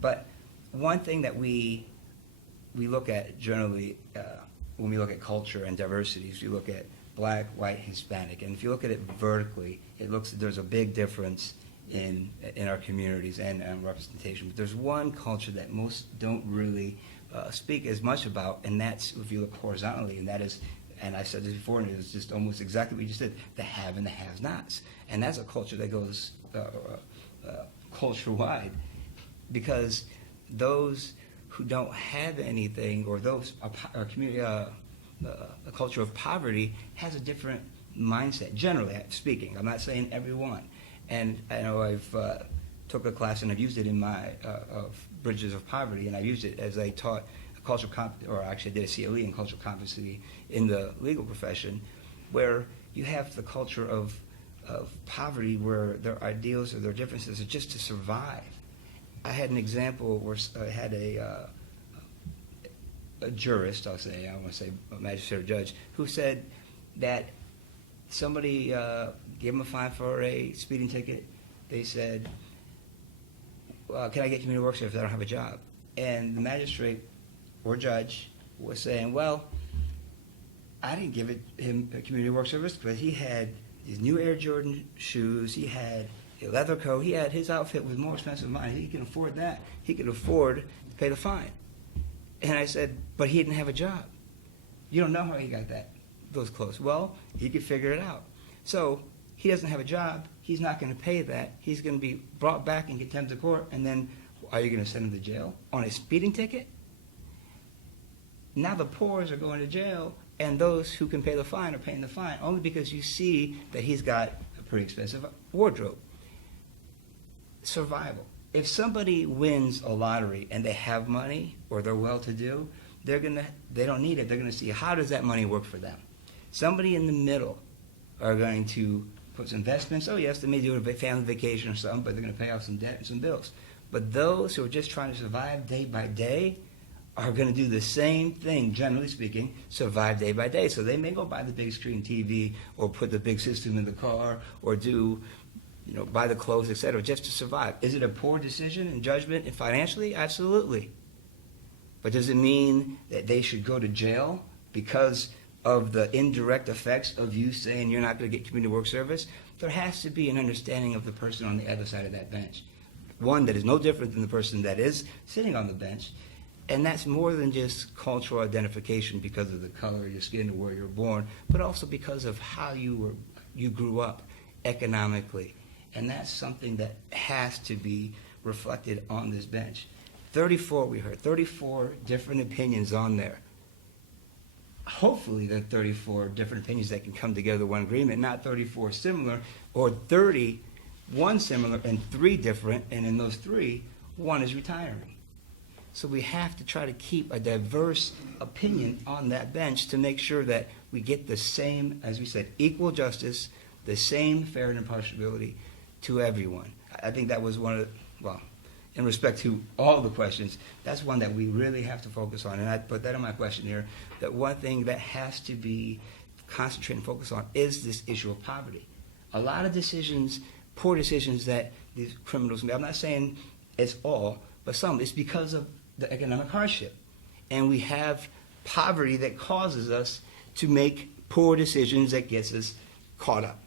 But one thing that we look at generally when we look at culture and diversity, if you look at black, white, Hispanic, and if you look at it vertically, there's a big difference in our communities and representation. But there's one culture that most don't really speak as much about, and that's if you look horizontally, and that is, and I said this before, and it was just almost exactly what you just said, the have and the have-nots. And that's a culture that goes culture-wide, because those who don't have anything, or those community, a culture of poverty, has a different mindset, generally speaking. I'm not saying everyone. And I know I've took a class and I've used it in my Bridges of Poverty, and I used it as I taught cultural or actually I did a CLE in cultural competency in the legal profession, where you have the culture of poverty where their ideals or their differences are just to survive. I had an example where I had a jurist, I'll say, I don't want to say a magistrate or judge, who said that somebody gave him a fine for a speeding ticket. They said, well, can I get community work service if I don't have a job? And the magistrate or judge was saying, well, I didn't give him a community work service, but he had his new Air Jordan shoes, he had a leather coat, his outfit was more expensive than mine. He can afford that. He could afford to pay the fine. And I said, but he didn't have a job. You don't know how he got those clothes. Well, he could figure it out. So he doesn't have a job. He's not going to pay that. He's going to be brought back in contempt of court, and then are you going to send him to jail on a speeding ticket? Now the poors are going to jail, and those who can pay the fine are paying the fine, only because you see that he's got a pretty expensive wardrobe. Survival. If somebody wins a lottery and they have money or they're well-to-do, they don't need it. They're going to see how does that money work for them. Somebody in the middle are going to put some investments. Oh yes, they may do a family vacation or something, but they're going to pay off some debt and some bills. But those who are just trying to survive day by day are going to do the same thing, generally speaking, survive day by day. So they may go buy the big screen TV or put the big system in the car or do, buy the clothes, etc., just to survive. Is it a poor decision in judgment and financially? Absolutely. But does it mean that they should go to jail because of the indirect effects of you saying you're not going to get community work service? There has to be an understanding of the person on the other side of that bench. One that is no different than the person that is sitting on the bench. And that's more than just cultural identification because of the color of your skin or where you're born, but also because of how you grew up economically. And that's something that has to be reflected on this bench. 34 different opinions on there. hopefully there are 34 different opinions that can come together in one agreement, not 34 similar, or 31 similar and 3 different, and in those 3, 1 is retiring. So we have to try to keep a diverse opinion on that bench to make sure that we get the same, as we said, equal justice, the same fair and impartiality to everyone. I think that was one of the, well, in respect to all the questions, that's one that we really have to focus on. And I put that in my questionnaire, that one thing that has to be concentrated and focused on is this issue of poverty. A lot of decisions, poor decisions that these criminals make, I'm not saying it's all, but some, it's because of the economic hardship. And we have poverty that causes us to make poor decisions that gets us caught up.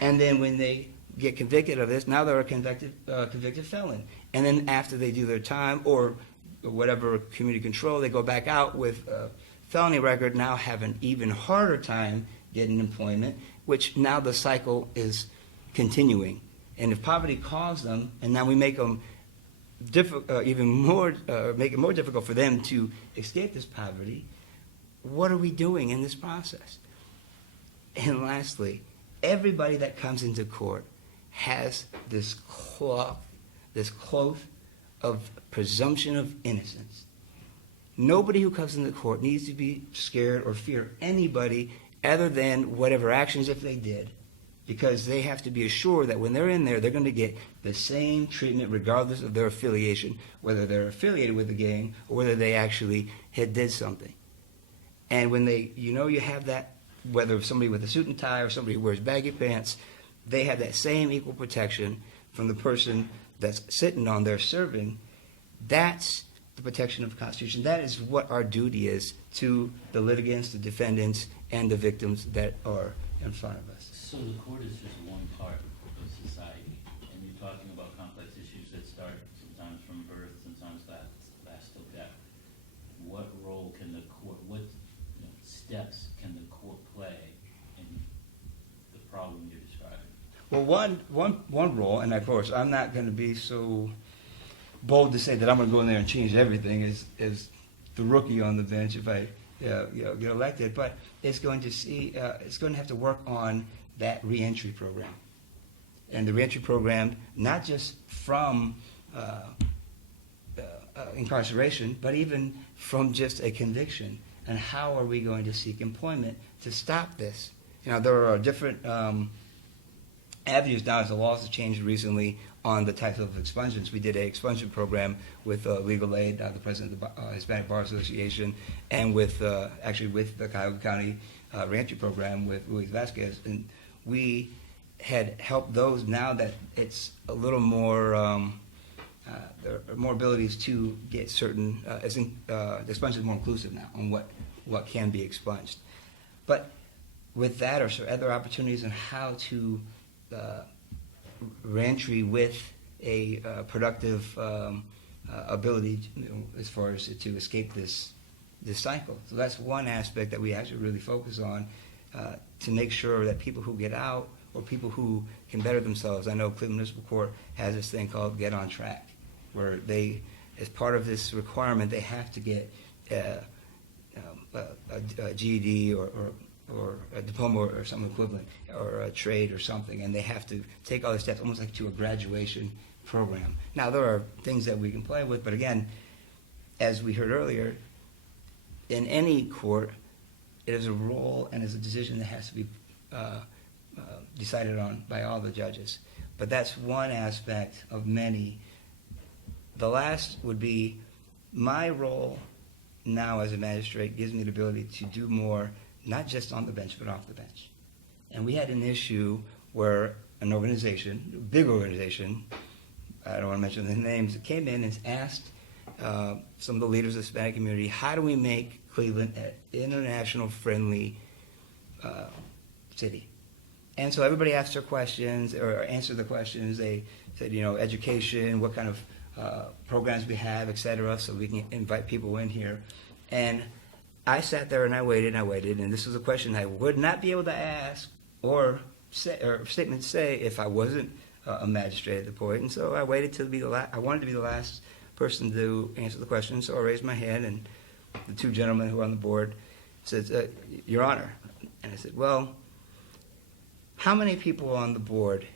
And then when they get convicted of this, now they're a convicted felon. And then after they do their time or whatever community control, they go back out with a felony record, now have an even harder time getting employment, which now the cycle is continuing. And if poverty caused them, and now we make them even more, make it more difficult for them to escape this poverty, what are we doing in this process? And lastly, everybody that comes into court has this cloth of presumption of innocence. Nobody who comes into court needs to be scared or fear anybody other than whatever actions if they did, because they have to be assured that when they're in there, they're going to get the same treatment regardless of their affiliation, whether they're affiliated with the gang or whether they actually did something. And when you have that, whether somebody with a suit and tie or somebody who wears baggy pants, they have that same equal protection from the person that's sitting on there serving. That's the protection of the Constitution. That is what our duty is to the litigants, the defendants, and the victims that are in front of us. So the court is just one part of society, and you're talking about complex issues that start sometimes from birth, sometimes last till death. What role can the court, what steps can the court play in the problem you're describing? Well, one role, and of course, I'm not going to be so bold to say that I'm going to go in there and change everything as the rookie on the bench if I get elected, but it's going to have to work on that reentry program. And the reentry program, not just from incarceration, but even from just a conviction. And how are we going to seek employment to stop this? There are different avenues now as the laws have changed recently on the types of expungements. We did an expungement program with Legal Aid, the president of the Hispanic Bar Association, and with the Cuyahoga County Reentry Program with Luis Vasquez. And we had helped those now that it's a little more, there are more abilities to get certain, the expungement is more inclusive now on what can be expunged. But with that are other opportunities on how to reentry with a productive ability as far as to escape this cycle. So that's one aspect that we actually really focus on to make sure that people who get out or people who can better themselves. I know Cleveland Municipal Court has this thing called Get on Track, where they, as part of this requirement, they have to get a GED or a diploma or something equivalent, or a trade or something, and they have to take all the steps almost like to a graduation program. Now, there are things that we can play with, but again, as we heard earlier, in any court, it is a role and is a decision that has to be decided on by all the judges. But that's one aspect of many. The last would be my role now as a magistrate gives me the ability to do more, not just on the bench, but off the bench. And we had an issue where an organization, a big organization, I don't want to mention the names, came in and asked some of the leaders of the Hispanic community, how do we make Cleveland an international friendly city? And so everybody asked their questions or answered the questions. They said, education, what kind of programs we have, et cetera, so we can invite people in here. And I sat there and I waited, and this was a question I would not be able to ask or statement to say if I wasn't a magistrate at the point. And so I waited to be I wanted to be the last person to answer the question, so I raised my hand, and the two gentlemen who were on the board says, Your Honor. And I said, well, how many people on the board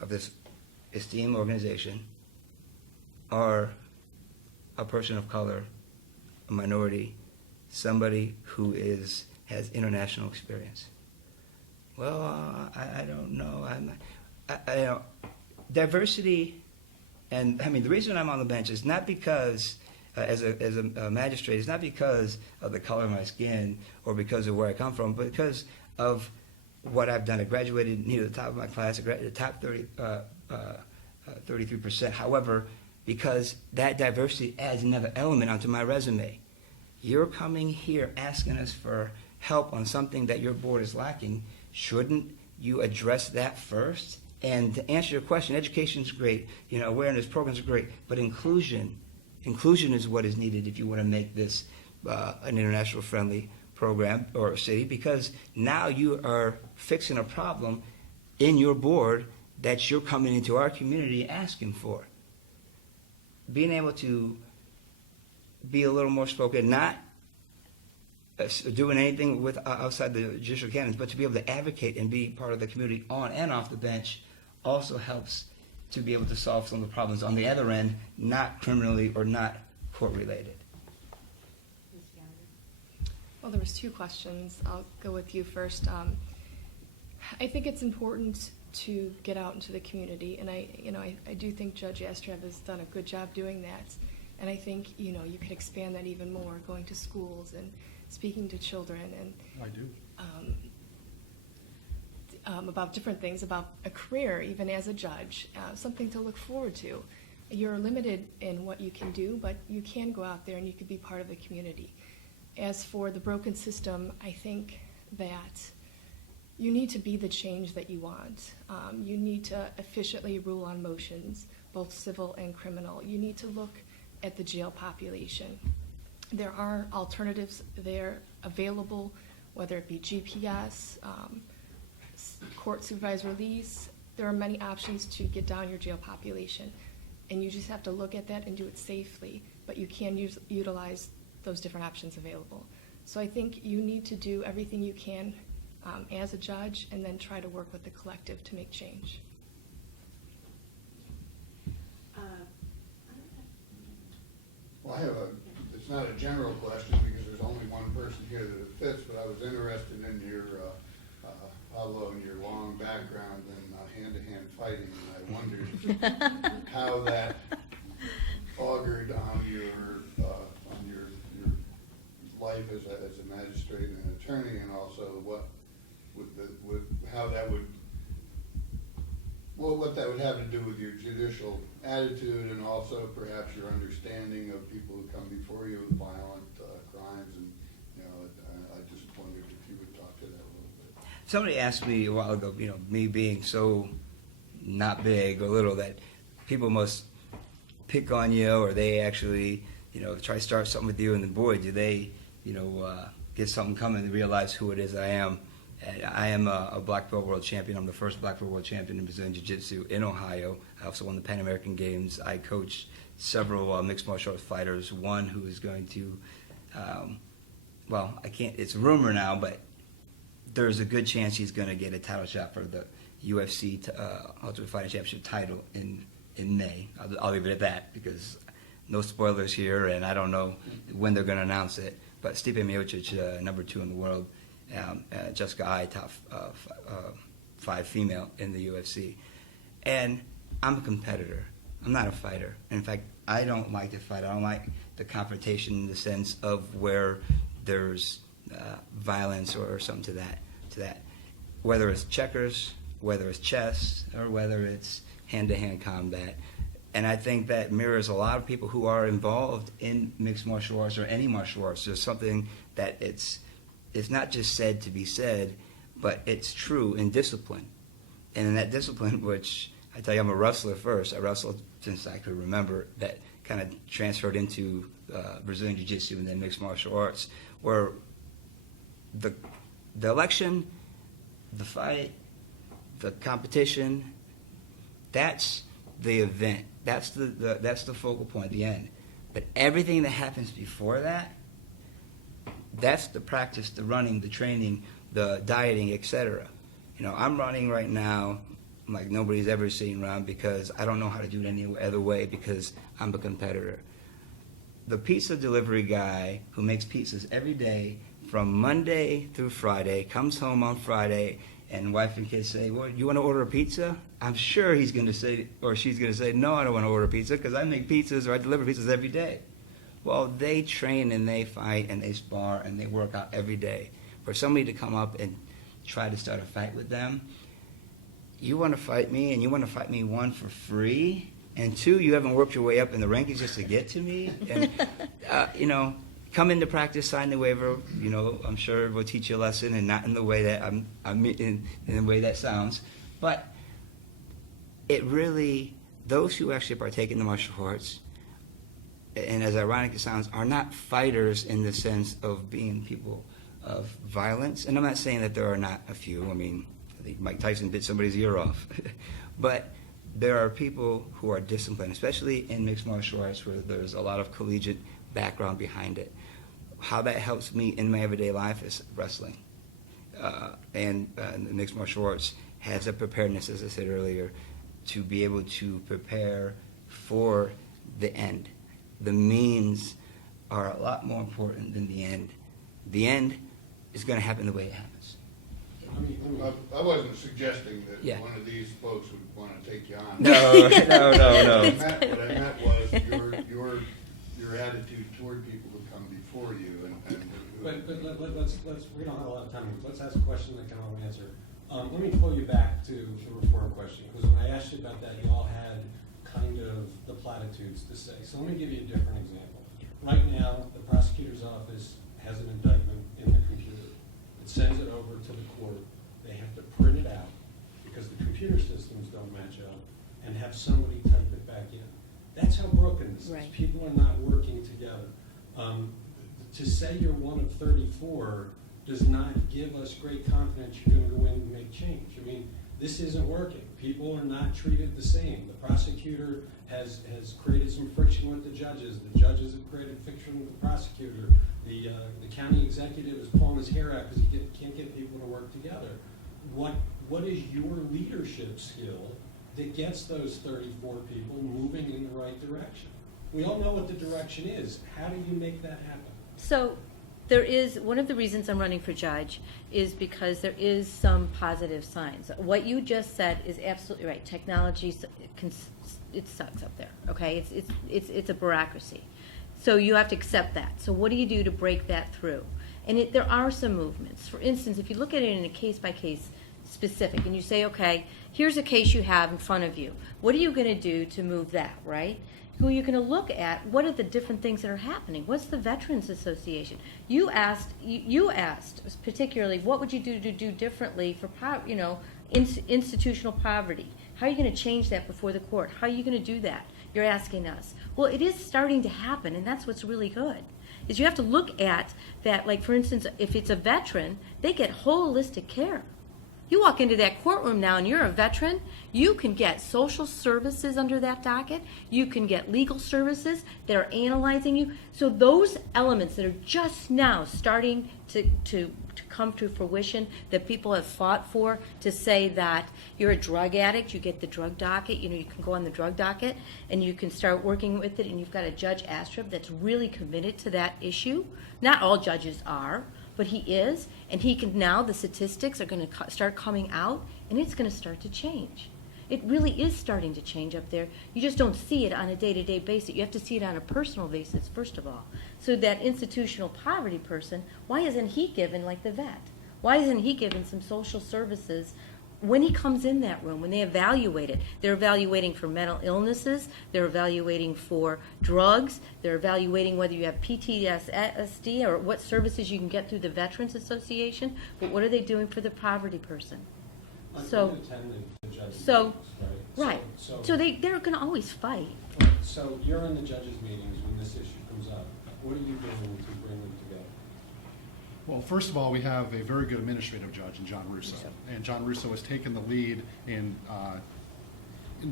of this esteemed organization are a person of color, a minority, somebody who has international experience? Well, I don't know. Diversity, and I mean, the reason I'm on the bench is not because, as a magistrate, it's not because of the color of my skin or because of where I come from, but because of what I've done. I graduated near the top of my class, the top 33%. However, because that diversity adds another element onto my resume. You're coming here asking us for help on something that your board is lacking. Shouldn't you address that first? And to answer your question, education is great, awareness programs are great, but inclusion is what is needed if you want to make this an international friendly program or a city, because now you are fixing a problem in your board that you're coming into our community asking for. Being able to be a little more spoken, not doing anything with outside the judicial canons, but to be able to advocate and be part of the community on and off the bench also helps to be able to solve some of the problems on the other end, not criminally or not court-related. Well, there was two questions. I'll go with you first. I think it's important to get out into the community, and I do think Judge Astrab has done a good job doing that. And I think you could expand that even more, going to schools and speaking to children and I do. About different things, about a career, even as a judge, something to look forward to. You're limited in what you can do, but you can go out there and you can be part of the community. As for the broken system, I think that you need to be the change that you want. You need to efficiently rule on motions, both civil and criminal. You need to look at the jail population. There are alternatives there available, whether it be GPS, court supervised release. There are many options to get down your jail population, and you just have to look at that and do it safely, but you can utilize those different options available. So I think you need to do everything you can as a judge, and then try to work with the collective to make change. Well, it's not a general question because there's only one person here that it fits, but I was interested in your, Pablo, and your long background in hand-to-hand fighting, and I wondered how that augured on your life as a magistrate and an attorney, and also what that would have to do with your judicial attitude, and also perhaps your understanding of people who come before you with violent crimes. And I just wondered if you would talk to that a little bit. Somebody asked me a while ago, me being so not big or little, that people must pick on you, or they actually, try to start something with you, and then boy, do they, get something coming and realize who it is I am. And I am a black belt world champion. I'm the first black belt world champion in Brazilian Jiu-Jitsu in Ohio. I also won the Pan American Games. I coached several mixed martial arts fighters. One who is going to, it's a rumor now, but there's a good chance he's going to get a title shot for the UFC Ultimate Fighting Championship title in May. I'll leave it at that because no spoilers here, and I don't know when they're going to announce it. But Stipe Miocic, number 2 in the world, Jessica Ai, top 5 female in the UFC. And I'm a competitor. I'm not a fighter. In fact, I don't like to fight. I don't like the confrontation in the sense of where there's violence or something to that. Whether it's checkers, whether it's chess, or whether it's hand-to-hand combat. And I think that mirrors a lot of people who are involved in mixed martial arts or any martial arts. There's something that it's not just said to be said, but it's true in discipline. And in that discipline, which I tell you, I'm a wrestler first. I wrestled since I could remember. That kind of transferred into Brazilian Jiu-Jitsu and then mixed martial arts, where the election, the fight, the competition, that's the event. That's the focal point, the end. But everything that happens before that, That's the practice, the running, the training, the dieting, etc. I'm running right now like nobody's ever seen Ron because I don't know how to do it any other way because I'm a competitor. The pizza delivery guy who makes pizzas every day from Monday through Friday comes home on Friday and wife and kids say, well, you want to order a pizza? I'm sure he's going to say, or she's going to say, no, I don't want to order a pizza because I make pizzas or I deliver pizzas every day. Well, they train and they fight and they spar and they work out every day. For somebody to come up and try to start a fight with them, you want to fight me and you want to fight me, one, for free, and two, you haven't worked your way up in the rankings just to get to me. And, come into practice, sign the waiver. I'm sure we'll teach you a lesson, and not in the way that I'm in the way that sounds. But it really, those who actually partake in the martial arts, and as ironic as it sounds, are not fighters in the sense of being people of violence. And I'm not saying that there are not a few. I mean, I think Mike Tyson bit somebody's ear off. But there are people who are disciplined, especially in mixed martial arts where there's a lot of collegiate background behind it. How that helps me in my everyday life is wrestling. And the mixed martial arts has a preparedness, as I said earlier, to be able to prepare for the end. The means are a lot more important than the end. The end is going to happen the way it happens. I wasn't suggesting that Yeah. one of these folks would want to take you on. No. What I meant was your attitude toward people who come before you But let's we don't have a lot of time. Let's ask a question that can all answer. Let me pull you back to the reform question, because when I asked you about that, you all had kind of the platitudes to say. So let me give you a different example. Right now, the prosecutor's office has an indictment in the computer. It sends it over to the court. They have to print it out because the computer systems don't match up, and have somebody type it back in. That's how broken this is. Right. People are not working together. To say you're one of 34 does not give us great confidence you're going to go in and make change. I mean, this isn't working. People are not treated the same. The prosecutor has created some friction with the judges. The judges have created friction with the prosecutor. The county executive is pulling his hair out because he can't get people to work together. What is your leadership skill that gets those 34 people moving in the right direction? We all know what the direction is. How do you make that happen? So there is, one of the reasons I'm running for judge is because there is some positive signs. What you just said is absolutely right. Technology, it sucks up there, okay? It's a bureaucracy. So you have to accept that. So what do you do to break that through? And there are some movements. For instance, if you look at it in a case-by-case specific and you say, okay, here's a case you have in front of you. What are you going to do to move that, right? Who you're going to look at, what are the different things that are happening? What's the Veterans Association? You asked particularly, what would you do to do differently for institutional poverty? How are you going to change that before the court? How are you going to do that? You're asking us. Well, it is starting to happen, and that's what's really good. Is you have to look at that, like for instance, if it's a veteran, they get holistic care. You walk into that courtroom now and you're a veteran, you can get social services under that docket, you can get legal services that are analyzing you. So those elements that are just now starting to come to fruition, that people have fought for, to say that you're a drug addict, you get the drug docket, you can go on the drug docket and you can start working with it, and you've got a Judge Astrab that's really committed to that issue. Not all judges are, but he is, and he can now, the statistics are going to start coming out, and it's going to start to change. It really is starting to change up there. You just don't see it on a day-to-day basis. You have to see it on a personal basis, first of all. So that institutional poverty person, why isn't he given like the vet? Why isn't he given some social services when he comes in that room, when they evaluate it? They're evaluating for mental illnesses, they're evaluating for drugs, they're evaluating whether you have PTSD or what services you can get through the Veterans Association, but what are they doing for the poverty person? So they're going to always fight. Right. So you're in the judges' meetings when this issue comes up. What are you doing to bring them together? Well, first of all, we have a very good administrative judge in John Russo. And John Russo has taken the lead in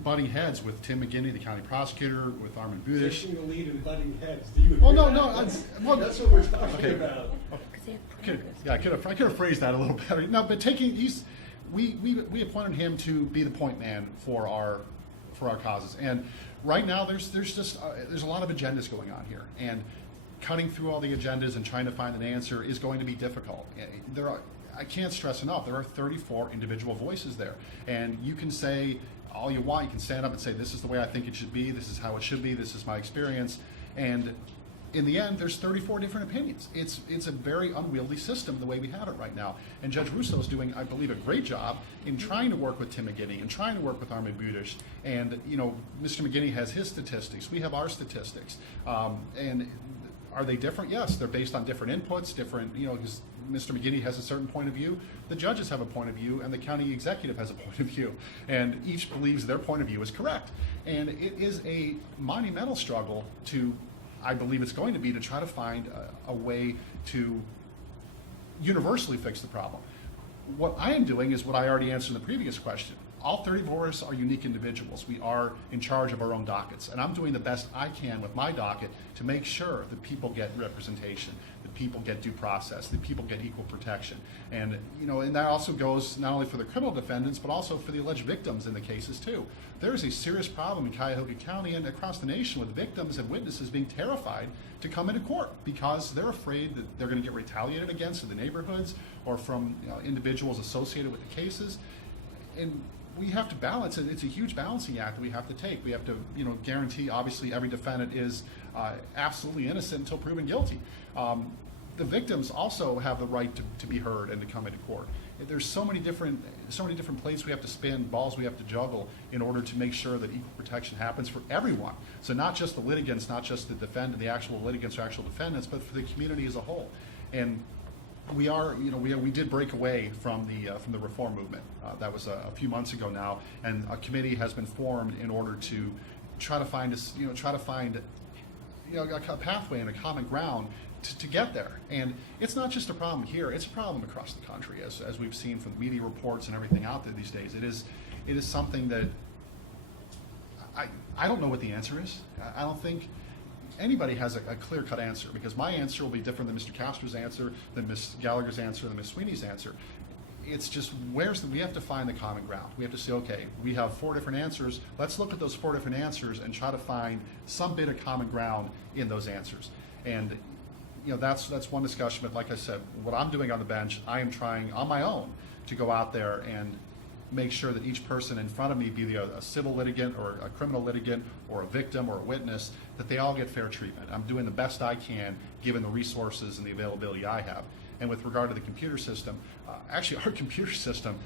butting heads with Tim McGinney, the county prosecutor, with Armin Budish. Taking the lead in butting heads. Do you Well, agree no, with that? well, That's what we're talking about. they have Could- practice. Yeah, I could have phrased that a little better. No, but we appointed him to be the point man for our causes. And right now, there's a lot of agendas going on here. And cutting through all the agendas and trying to find an answer is going to be difficult. I can't stress enough, there are 34 individual voices there. And you can say all you want. You can stand up and say, this is the way I think it should be, this is how it should be, this is my experience. And in the end, there's 34 different opinions. It's a very unwieldy system the way we have it right now. And Judge Russo is doing, I believe, a great job in trying to work with Tim McGinney and trying to work with Armin Budish. And, Mr. McGinney has his statistics. We have our statistics. And are they different? Yes, they're based on different inputs, because Mr. McGinney has a certain point of view, the judges have a point of view, and the county executive has a point of view. And each believes their point of view is correct. And it is a monumental struggle I believe it's going to be to try to find a way to universally fix the problem. What I am doing is what I already answered in the previous question. All 34 of us are unique individuals. We are in charge of our own dockets. And I'm doing the best I can with my docket to make sure that people get representation, that people get due process, that people get equal protection. And, and that also goes not only for the criminal defendants, but also for the alleged victims in the cases too. There is a serious problem in Cuyahoga County and across the nation with victims and witnesses being terrified to come into court because they're afraid that they're going to get retaliated against in the neighborhoods or from individuals associated with the cases. And we have to balance it. It's a huge balancing act that we have to take. We have to, guarantee, obviously, every defendant is absolutely innocent until proven guilty. The victims also have the right to be heard and to come into court. There's so many different plates we have to spin, balls we have to juggle in order to make sure that equal protection happens for everyone. So not just the litigants, not just the actual litigants or actual defendants, but for the community as a whole. And we did break away from the reform movement. That was a few months ago now, and a committee has been formed in order to try to find a pathway and a common ground to get there. And it's not just a problem here; it's a problem across the country, as we've seen from media reports and everything out there these days. It is something that I don't know what the answer is. I don't think anybody has a clear-cut answer, because my answer will be different than Mr. Castro's answer, than Ms. Gallagher's answer, than Ms. Sweeney's answer. It's just we have to find the common ground. We have to say, okay, we have 4 different answers. Let's look at those 4 different answers and try to find some bit of common ground in those answers. And that's one discussion. But like I said, what I'm doing on the bench, I am trying on my own to go out there and make sure that each person in front of me, be they a civil litigant or a criminal litigant or a victim or a witness, that they all get fair treatment. I'm doing the best I can given the resources and the availability I have. And with regard to the computer system, actually our computer system,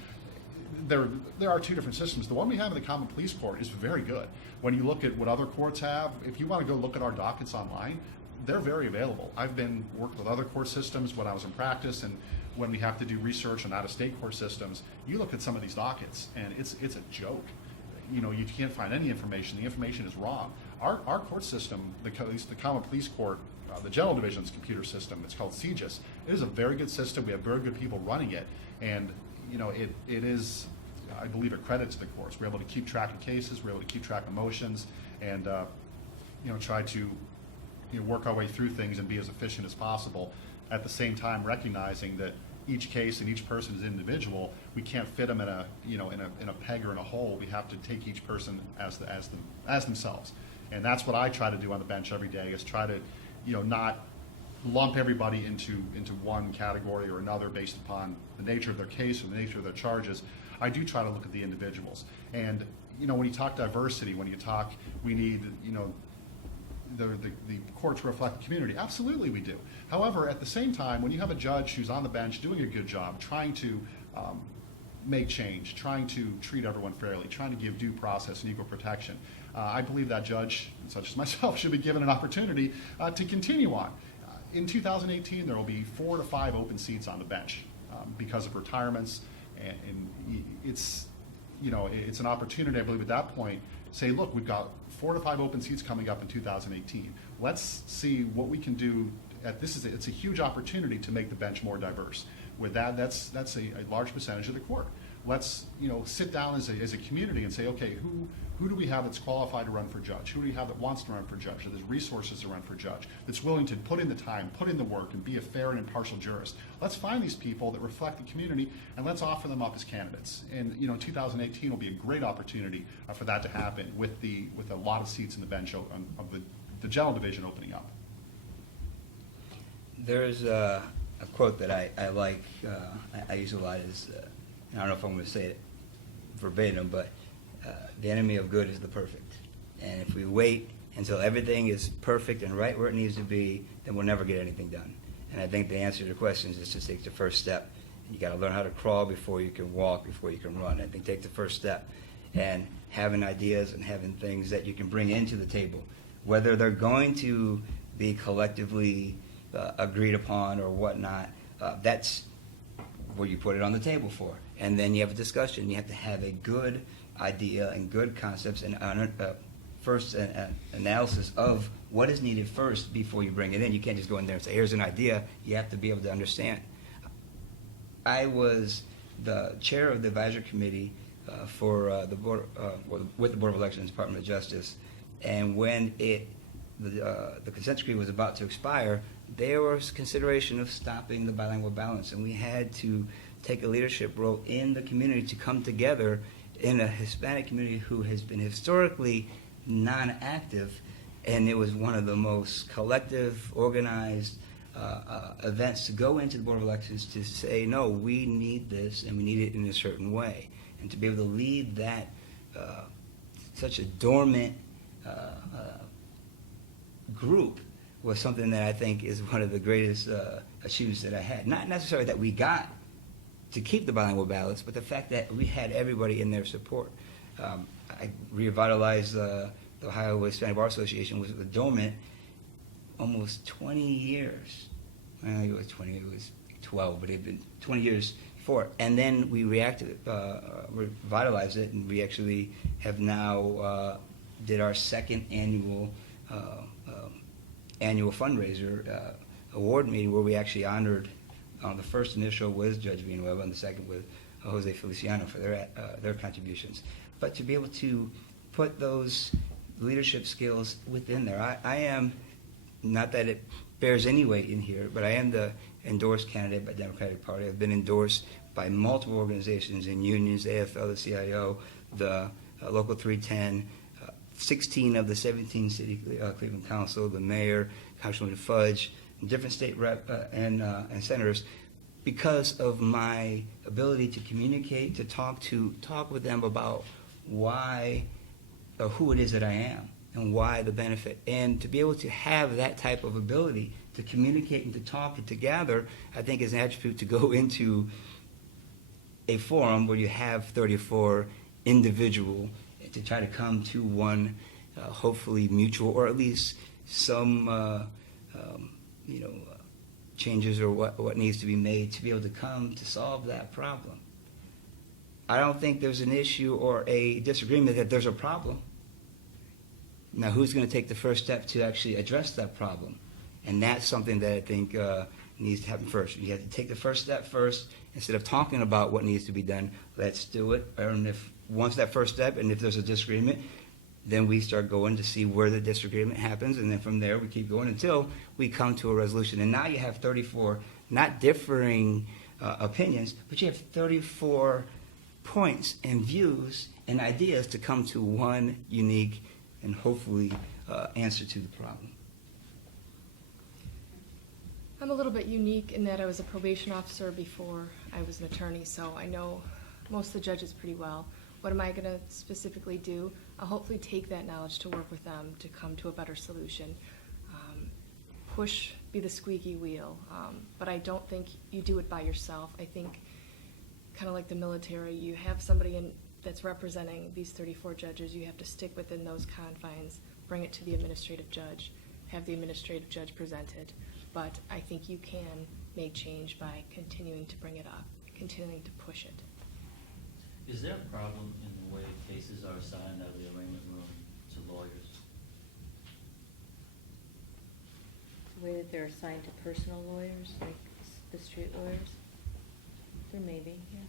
there are 2 different systems. The one we have in the Common Pleas Court is very good. When you look at what other courts have, if you want to go look at our dockets online, they're very available. I've worked with other court systems when I was in practice, and when we have to do research on out-of-state court systems, you look at some of these dockets, and it's a joke. You can't find any information. The information is wrong. Our court system, the Common Pleas Court, the General Division's computer system, it's called CGIS. It is a very good system. We have very good people running it, and it is, I believe, a credit to the courts. We're able to keep track of cases. We're able to keep track of motions, and try to work our way through things and be as efficient as possible. At the same time, recognizing that each case and each person is individual. We can't fit them in a peg or in a hole. We have to take each person as themselves, and that's what I try to do on the bench every day. Is try to not lump everybody into one category or another based upon the nature of their case or the nature of their charges. I do try to look at the individuals, and when you talk diversity, when you talk, we need the court to reflect the community. Absolutely we do. However, at the same time, when you have a judge who's on the bench doing a good job, trying to make change, trying to treat everyone fairly, trying to give due process and equal protection, I believe that judge, such as myself, should be given an opportunity to continue on. In 2018, there will be 4 to 5 open seats on the bench because of retirements, and it's an opportunity, I believe, at that point, say, look, we've got 4 to 5 open seats coming up in 2018. Let's see what we can do. It's a huge opportunity to make the bench more diverse. With that, that's a large percentage of the court. let's, sit down as a community and say, okay, who do we have that's qualified to run for judge? Who do we have that wants to run for judge, that has resources to run for judge, that's willing to put in the time, put in the work, and be a fair and impartial jurist? Let's find these people that reflect the community, and let's offer them up as candidates. And 2018 will be a great opportunity for that to happen with a lot of seats in the bench of the general division opening up. There's a quote that I like, I use a lot, is, I don't know if I'm going to say it verbatim, but the enemy of good is the perfect. And if we wait until everything is perfect and right where it needs to be, then we'll never get anything done. And I think the answer to the question is to take the first step. You got to learn how to crawl before you can walk, before you can run. I think take the first step. And having ideas and having things that you can bring into the table, whether they're going to be collectively agreed upon or whatnot, that's what you put it on the table for. And then you have a discussion. You have to have a good idea and good concepts and first an analysis of what is needed first before you bring it in. You can't just go in there and say, here's an idea. You have to be able to understand. I was the chair of the advisory committee for the board, with the Board of Elections, Department of Justice, and when the consent decree was about to expire, there was consideration of stopping the bilingual balance, and we had to take a leadership role in the community to come together in a Hispanic community who has been historically non-active, and it was one of the most collective, organized events to go into the Board of Elections to say, no, we need this, and we need it in a certain way. And to be able to lead that, such a dormant group was something that I think is one of the greatest achievements that I had. Not necessarily that we got to keep the bilingual ballots, but the fact that we had everybody in their support. I revitalized the Ohio Hispanic Bar Association, which was dormant almost 20 years. Well, it was 20, it was 12, but it had been 20 years before. And then we revitalized it, and we actually have now did our second annual fundraiser award meeting where we actually honored the first initial was Judge Villanueva and the second with Jose Feliciano for their contributions. But to be able to put those leadership skills within there, I am, not that it bears any weight in here, but I am the endorsed candidate by the Democratic Party. I've been endorsed by multiple organizations and unions, AFL, the CIO, the Local 310, 16 of the 17 city Cleveland Council, the mayor, Councilman Fudge, different state rep and senators, because of my ability to communicate, to talk with them about why or who it is that I am and why the benefit. And to be able to have that type of ability to communicate and to talk and to gather, I think is an attribute to go into a forum where you have 34 individual to try to come to one hopefully mutual or at least some changes or what needs to be made to be able to come to solve that problem. I don't think there's an issue or a disagreement that there's a problem. Now, who's going to take the first step to actually address that problem? And that's something that I think needs to happen first. You have to take the first step first. Instead of talking about what needs to be done, let's do it. And if once that first step, and if there's a disagreement, then we start going to see where the disagreement happens, and then from there we keep going until we come to a resolution. And now you have 34 not differing opinions, but you have 34 points and views and ideas to come to one unique and hopefully answer to the problem. I'm a little bit unique in that I was a probation officer before I was an attorney, so I know most of the judges pretty well. What am I going to specifically do? I'll hopefully take that knowledge to work with them to come to a better solution. Be the squeaky wheel, but I don't think you do it by yourself. I think, kind of like the military, you have somebody that's representing these 34 judges. You have to stick within those confines, bring it to the administrative judge, have the administrative judge present it. But I think you can make change by continuing to bring it up, continuing to push it. Is there a problem in the way cases are assigned out of the arraignment room to lawyers? The way that they're assigned to personal lawyers, like the street lawyers? There may be, yeah.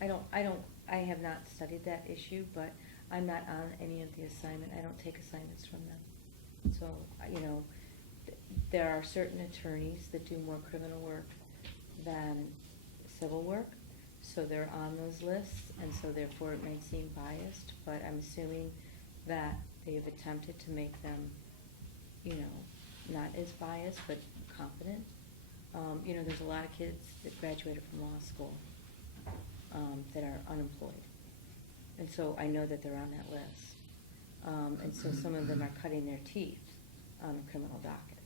I have not studied that issue, but I'm not on any of the assignment. I don't take assignments from them. So, there are certain attorneys that do more criminal work than civil work, so they're on those lists, and so therefore it might seem biased, but I'm assuming that they have attempted to make them, not as biased, but competent. There's a lot of kids that graduated from law school that are unemployed. And so I know that they're on that list. And so some of them are cutting their teeth on the criminal docket,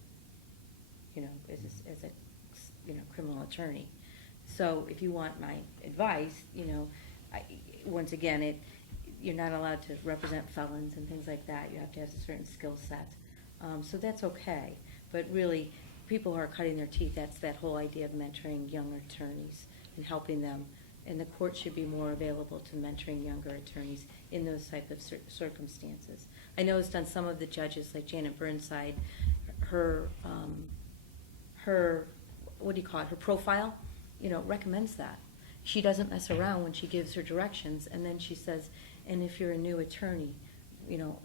as a criminal attorney. So if you want my advice, once again, you're not allowed to represent felons and things like that. You have to have a certain skill set. So that's okay. But really, people who are cutting their teeth, that's that whole idea of mentoring younger attorneys and helping them. And the court should be more available to mentoring younger attorneys in those type of circumstances. I noticed on some of the judges, like Janet Burnside, her what do you call it, her profile, recommends that. She doesn't mess around when she gives her directions, and then she says, and if you're a new attorney,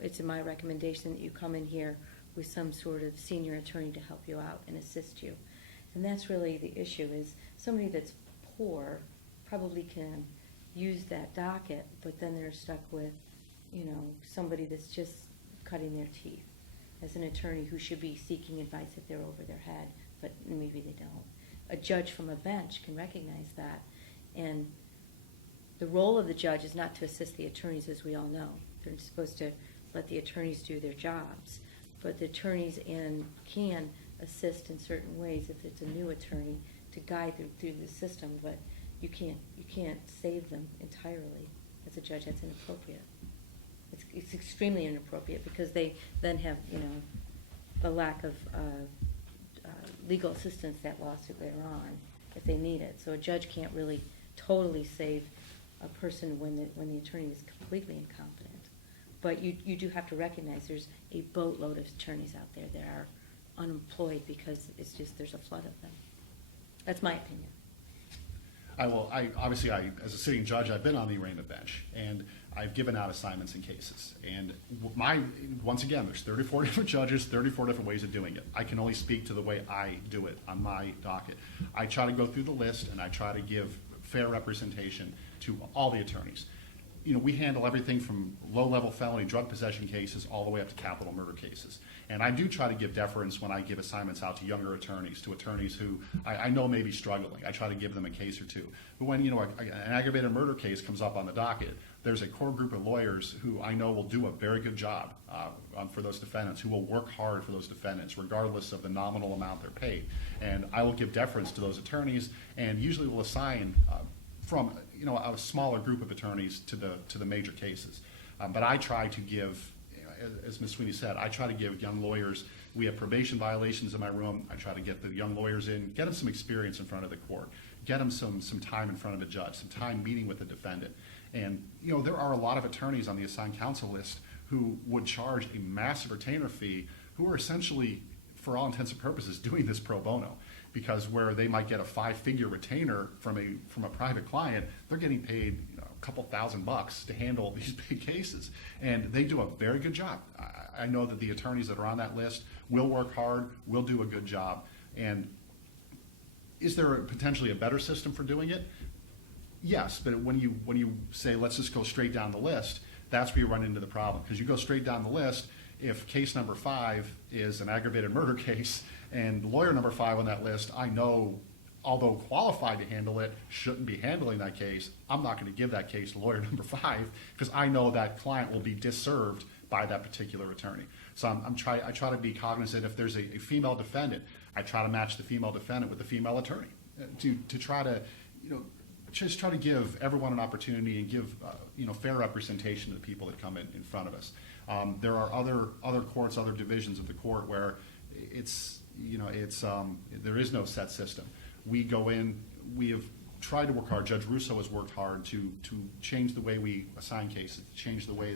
it's in my recommendation that you come in here with some sort of senior attorney to help you out and assist you. And that's really the issue, is somebody that's poor probably can use that docket, but then they're stuck with, somebody that's just cutting their teeth as an attorney who should be seeking advice if they're over their head, but maybe they don't. A judge from a bench can recognize that, and the role of the judge is not to assist the attorneys, as we all know. They're supposed to let the attorneys do their jobs, but the attorneys can assist in certain ways if it's a new attorney to guide them through the system, but you can't save them entirely. As a judge, that's inappropriate. It's extremely inappropriate, because they then have the lack of legal assistance that lawsuit later on if they need it. So a judge can't really totally save a person when the attorney is completely incompetent. But you do have to recognize there's a boatload of attorneys out there that are unemployed because it's just there's a flood of them. That's my opinion. Obviously, as a sitting judge, I've been on the arraignment bench, and I've given out assignments in cases. And once again, there's 34 different judges, 34 different ways of doing it. I can only speak to the way I do it on my docket. I try to go through the list, and I try to give fair representation to all the attorneys. We handle everything from low-level felony drug possession cases all the way up to capital murder cases. And I do try to give deference when I give assignments out to younger attorneys, to attorneys who I know may be struggling. I try to give them a case or two. But when an aggravated murder case comes up on the docket, there's a core group of lawyers who I know will do a very good job for those defendants, who will work hard for those defendants, regardless of the nominal amount they're paid. And I will give deference to those attorneys, and usually will assign from a smaller group of attorneys to the major cases. But I try to give, as Ms. Sweeney said, I try to give young lawyers, we have probation violations in my room, I try to get the young lawyers in, get them some experience in front of the court, get them some time in front of a judge, some time meeting with the defendant. And there are a lot of attorneys on the assigned counsel list who would charge a massive retainer fee, who are essentially, for all intents and purposes, doing this pro bono. Because where they might get a 5-figure retainer from a private client, they're getting paid a couple $1,000 to handle these big cases, and they do a very good job. I know that the attorneys that are on that list will work hard, will do a good job. And is there potentially a better system for doing it? Yes, but when you say let's just go straight down the list, that's where you run into the problem. Because you go straight down the list, if case number 5 is an aggravated murder case, and lawyer number 5 on that list, I know, although qualified to handle it, shouldn't be handling that case, I'm not going to give that case to lawyer number 5, because I know that client will be disserved by that particular attorney. So I try to be cognizant. If there's a female defendant, I try to match the female defendant with the female attorney to try to, just try to give everyone an opportunity and give fair representation to the people that come in front of us. There are other courts, other divisions of the court where there is no set system. We go in, we have tried to work hard. Judge Russo has worked hard to change the way we assign cases, change the way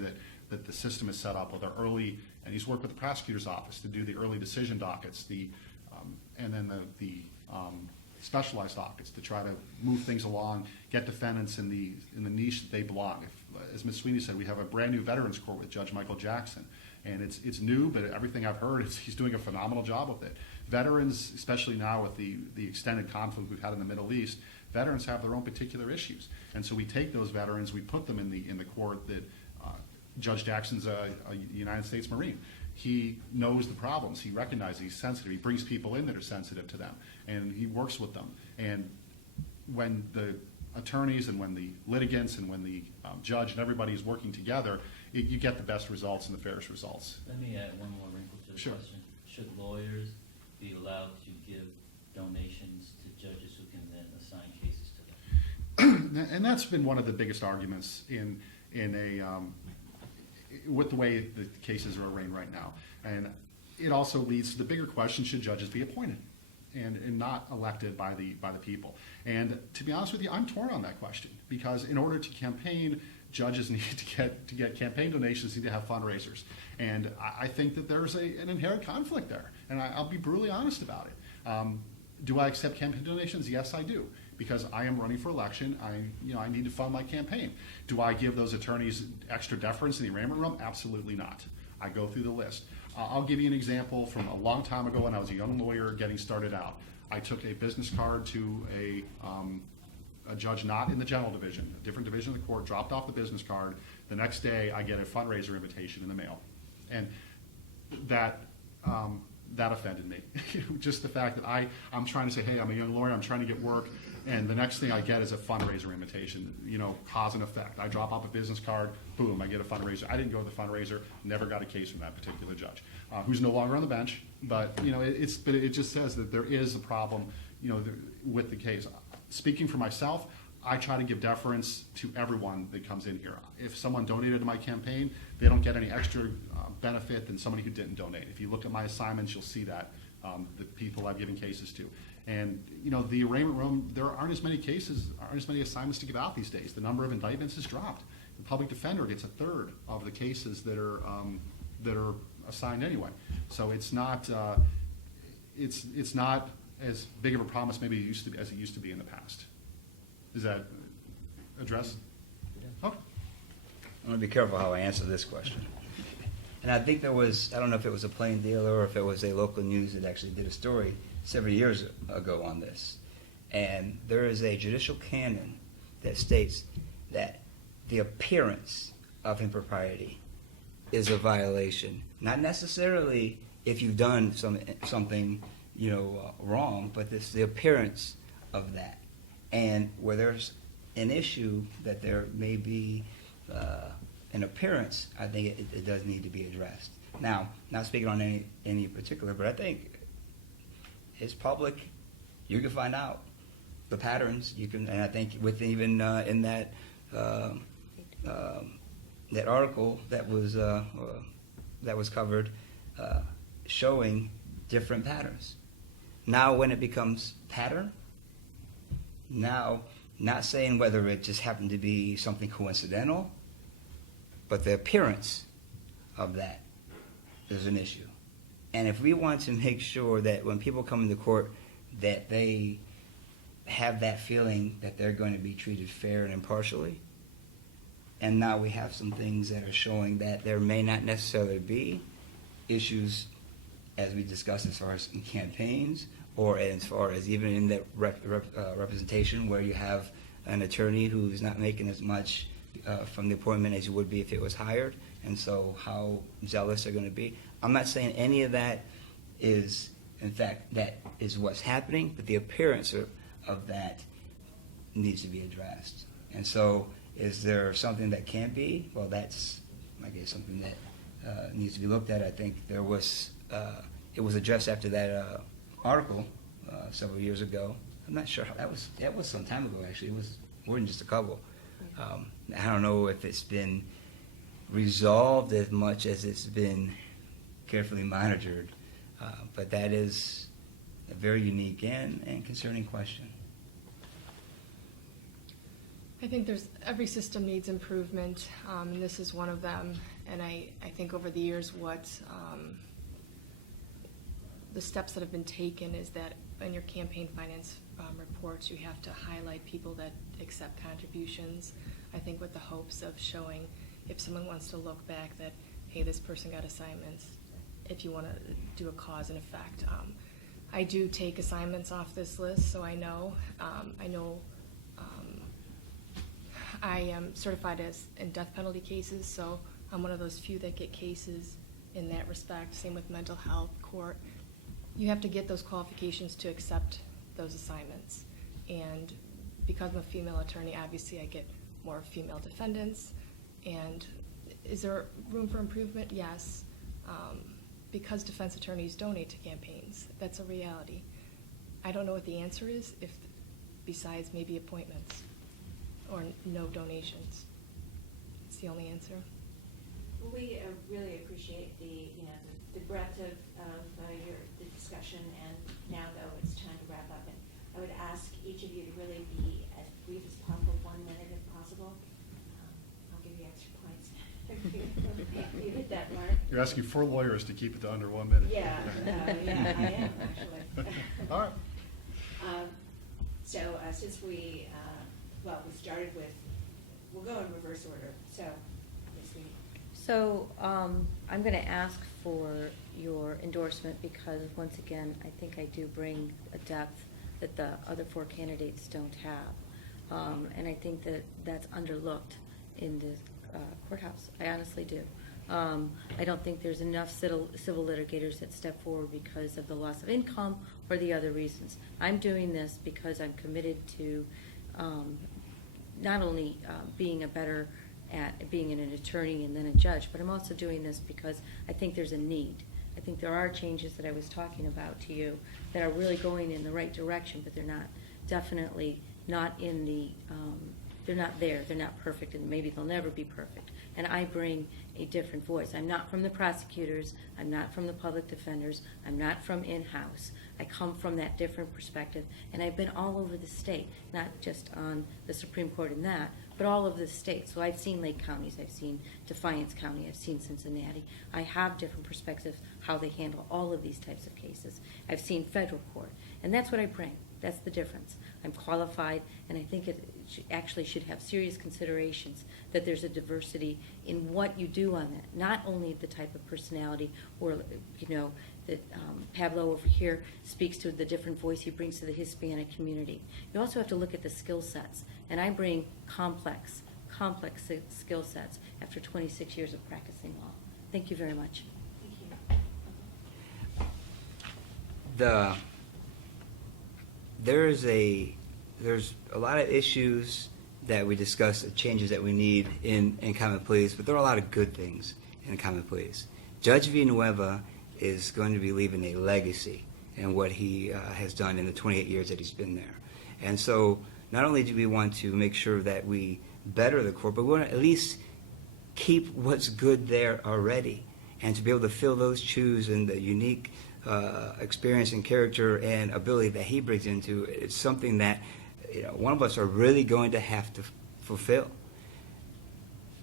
that the system is set up with our early, and he's worked with the prosecutor's office to do the early decision dockets, and then the specialized dockets to try to move things along, get defendants in the niche that they belong. As Ms. Sweeney said, we have a brand new Veterans Court with Judge Michael Jackson, and it's new, but everything I've heard is he's doing a phenomenal job with it. Veterans, especially now with the extended conflict we've had in the Middle East, veterans have their own particular issues, and so we take those veterans, we put them in the court that Judge Jackson's a United States Marine. He knows the problems. He recognizes he's sensitive. He brings people in that are sensitive to them, and he works with them. And when the attorneys and when the litigants and when the judge and everybody is working together, you get the best results and the fairest results. Let me add one more wrinkle to the Sure. question. Should lawyers be allowed to give donations to judges who can then assign cases to them? And that's been one of the biggest arguments with the way the cases are arraigned right now. And it also leads to the bigger question, should judges be appointed and not elected by the people? And to be honest with you, I'm torn on that question, because in order to campaign, judges need to get campaign donations, need to have fundraisers. And I think that there's an inherent conflict there, and I'll be brutally honest about it. Do I accept campaign donations? Yes, I do, because I am running for election. I need to fund my campaign. Do I give those attorneys extra deference in the arraignment room? Absolutely not. I go through the list. I'll give you an example from a long time ago when I was a young lawyer getting started out. I took a business card to a judge not in the general division, a different division of the court, dropped off the business card. The next day, I get a fundraiser invitation in the mail. And that offended me. Just the fact that I'm trying to say, hey, I'm a young lawyer, I'm trying to get work, and the next thing I get is a fundraiser invitation, cause and effect. I drop off a business card, boom, I get a fundraiser. I didn't go to the fundraiser, never got a case from that particular judge, who's no longer on the bench, but it just says that there is a problem, with the case. Speaking for myself, I try to give deference to everyone that comes in here. If someone donated to my campaign, they don't get any extra benefit than somebody who didn't donate. If you look at my assignments, you'll see that, the people I've given cases to. And, the arraignment room, there aren't as many assignments to give out these days. The number of indictments has dropped. The public defender gets a third of the cases that are assigned anyway. So it's not as big of a promise maybe as it used to be in the past. Does that address? Okay. I want to be careful how I answer this question. And I think I don't know if it was a Plain Dealer or if it was a local news that actually did a story several years ago on this. And there is a judicial canon that states that the appearance of impropriety is a violation. Not necessarily if you've done something wrong, but it's the appearance of that. And where there's an issue that there may be an appearance, I think it does need to be addressed. Now, not speaking on any particular, but I think it's public. You can find out the patterns. And I think with even in that that article that was covered, showing different patterns. Now, when it becomes pattern, now not saying whether it just happened to be something coincidental, but the appearance of that is an issue. And if we want to make sure that when people come into court that they have that feeling that they're going to be treated fair and impartially, and now we have some things that are showing that there may not necessarily be issues as we discussed as far as in campaigns or as far as even in the representation where you have an attorney who's not making as much from the appointment as you would be if it was hired, and so how zealous they're going to be. I'm not saying any of that is, in fact, that is what's happening, but the appearance of that needs to be addressed. And so is there something that can be? Well, that's, I guess, something that needs to be looked at. I think there was, it was addressed after that article several years ago. I'm not sure. That was some time ago, actually. It was more than just a couple. I don't know if it's been resolved as much as it's been carefully monitored, but that is a very unique and concerning question. I think every system needs improvement, and this is one of them. And I think over the years what the steps that have been taken is that in your campaign finance reports, you have to highlight people that accept contributions, I think with the hopes of showing if someone wants to look back that, hey, this person got assignments, if you want to do a cause and effect. I do take assignments off this list, so I know. I am certified in death penalty cases, so I'm one of those few that get cases in that respect. Same with mental health, court. You have to get those qualifications to accept those assignments. And because I'm a female attorney, obviously I get more female defendants. And is there room for improvement? Yes. Because defense attorneys donate to campaigns. That's a reality. I don't know what the answer is, besides maybe appointments or no donations. It's the only answer. Well, we really appreciate the breadth of the discussion, and now though it's time to wrap up, and I would ask each of you to really be as brief as possible, 1 minute if possible. I'll give you extra points. You hit that mark. You're asking 4 lawyers to keep it to under 1 minute. Yeah, I am actually. All right. So since we started with, we'll go in reverse order. So, Ms. Sweeney. So I'm going to ask for your endorsement because, once again, I think I do bring a depth that the other 4 candidates don't have. And I think that that's underlooked in the courthouse. I honestly do. I don't think there's enough civil litigators that step forward because of the loss of income or the other reasons. I'm doing this because I'm committed to not only being better at being an attorney and then a judge, but I'm also doing this because I think there's a need. I think there are changes that I was talking about to you that are really going in the right direction, but they're not, definitely not in the, they're not there, they're not perfect, and maybe they'll never be perfect. And I bring a different voice. I'm not from the prosecutors, I'm not from the public defenders, I'm not from in-house. I come from that different perspective, and I've been all over the state, not just on the Supreme Court in that, but all over the state. So I've seen Lake counties, I've seen Defiance County, I've seen Cincinnati. I have different perspectives how they handle all of these types of cases. I've seen federal court, and that's what I bring. That's the difference. I'm qualified, and I think it actually should have serious considerations that there's a diversity in what you do on that. Not only the type of personality, or that Pablo over here speaks to the different voice he brings to the Hispanic community. You also have to look at the skill sets, and I bring complex skill sets after 26 years of practicing law. Thank you very much. Thank you. There's a lot of issues that we discuss, changes that we need in Common Pleas, but there are a lot of good things in Common Pleas. Judge Villanueva is going to be leaving a legacy in what he has done in the 28 years that he's been there. And so not only do we want to make sure that we better the court, but we want to at least keep what's good there already, and to be able to fill those shoes and the unique experience and character and ability that he brings into it. It's something that one of us are really going to have to fulfill.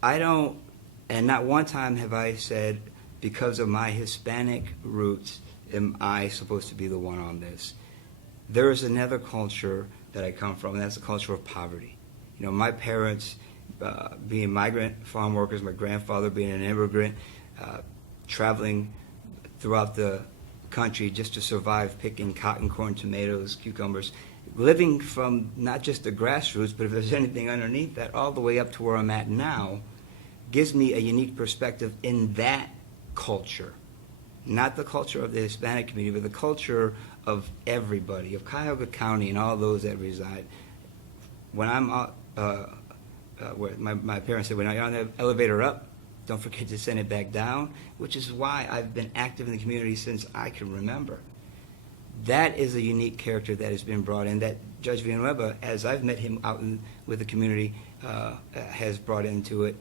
And not one time have I said, because of my Hispanic roots, am I supposed to be the one on this. There is another culture that I come from, and that's the culture of poverty. My parents being migrant farm workers, my grandfather being an immigrant, traveling throughout the country just to survive, picking cotton, corn, tomatoes, cucumbers, living from not just the grassroots, but if there's anything underneath that, all the way up to where I'm at now, gives me a unique perspective in that culture. Not the culture of the Hispanic community, but the culture of everybody, of Cuyahoga County and all those that reside. When I'm, where my parents said, when you're on the elevator up, don't forget to send it back down, which is why I've been active in the community since I can remember. That is a unique character that has been brought in, that Judge Villanueva, as I've met him out with the community, has brought into it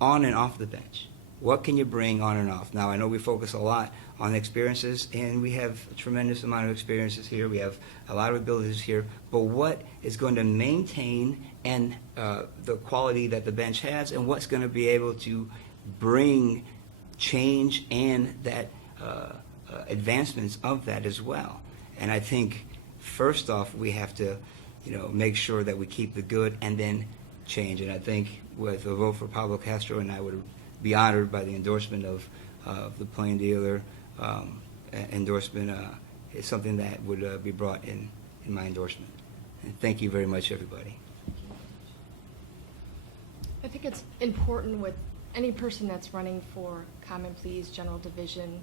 on and off the bench. What can you bring on and off? Now, I know we focus a lot on experiences, and we have a tremendous amount of experiences here. We have a lot of abilities here. But what is going to maintain and the quality that the bench has, and what's going to be able to bring change and that advancements of that as well? And I think first off, we have to, make sure that we keep the good and then change. And I think with a vote for Pablo Castro, and I would be honored by the endorsement of the plain dealer endorsement, is something that would be brought in my endorsement. And thank you very much, everybody. I think it's important with any person that's running for Common Pleas, General Division,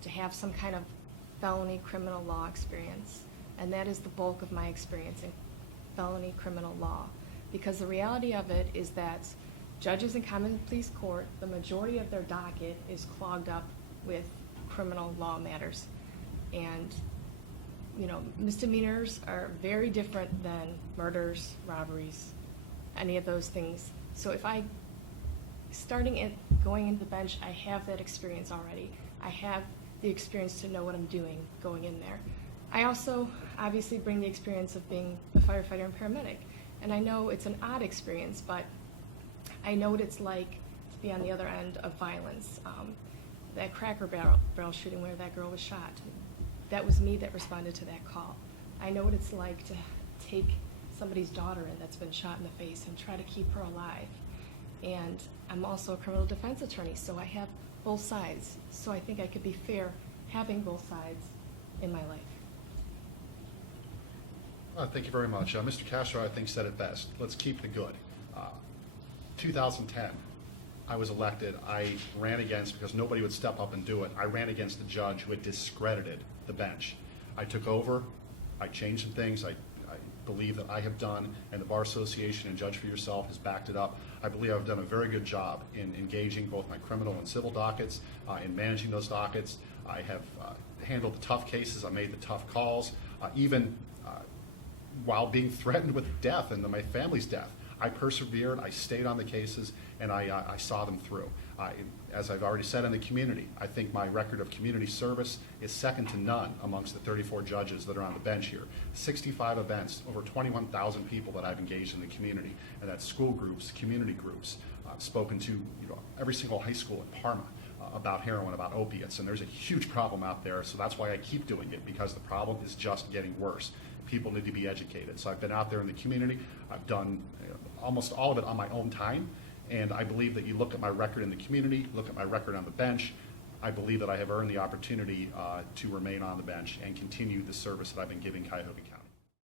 to have some kind of felony criminal law experience. And that is the bulk of my experience in felony criminal law. Because the reality of it is that judges in Common Pleas Court, the majority of their docket is clogged up with criminal law matters. And, misdemeanors are very different than murders, robberies, any of those things. So if going into the bench, I have that experience already. I have the experience to know what I'm doing going in there. I also obviously bring the experience of being a firefighter and paramedic. And I know it's an odd experience, but I know what it's like to be on the other end of violence. That Cracker Barrel shooting where that girl was shot, that was me that responded to that call. I know what it's like to take somebody's daughter in that's been shot in the face and try to keep her alive. And I'm also a criminal defense attorney, so I have both sides. So I think I could be fair having both sides in my life. Thank you very much. Mr. Castro, I think, said it best. Let's keep the good. 2010, I was elected. I ran against, because nobody would step up and do it, I ran against a judge who had discredited the bench. I took over. I changed some things. I believe that I have done, and the Bar Association and Judge for Yourself has backed it up. I believe I've done a very good job in engaging both my criminal and civil dockets, in managing those dockets. I have handled the tough cases. I made the tough calls, even while being threatened with death and my family's death. I persevered, I stayed on the cases, and I saw them through. As I've already said in the community, I think my record of community service is second to none amongst the 34 judges that are on the bench here. 65 events, over 21,000 people that I've engaged in the community, and that's school groups, community groups. I've spoken to every single high school in Parma about heroin, about opiates, and there's a huge problem out there, so that's why I keep doing it, because the problem is just getting worse. People need to be educated. So I've been out there in the community. I've done almost all of it on my own time, and I believe that you look at my record in the community, look at my record on the bench, I believe that I have earned the opportunity to remain on the bench and continue the service that I've been giving Cuyahoga County.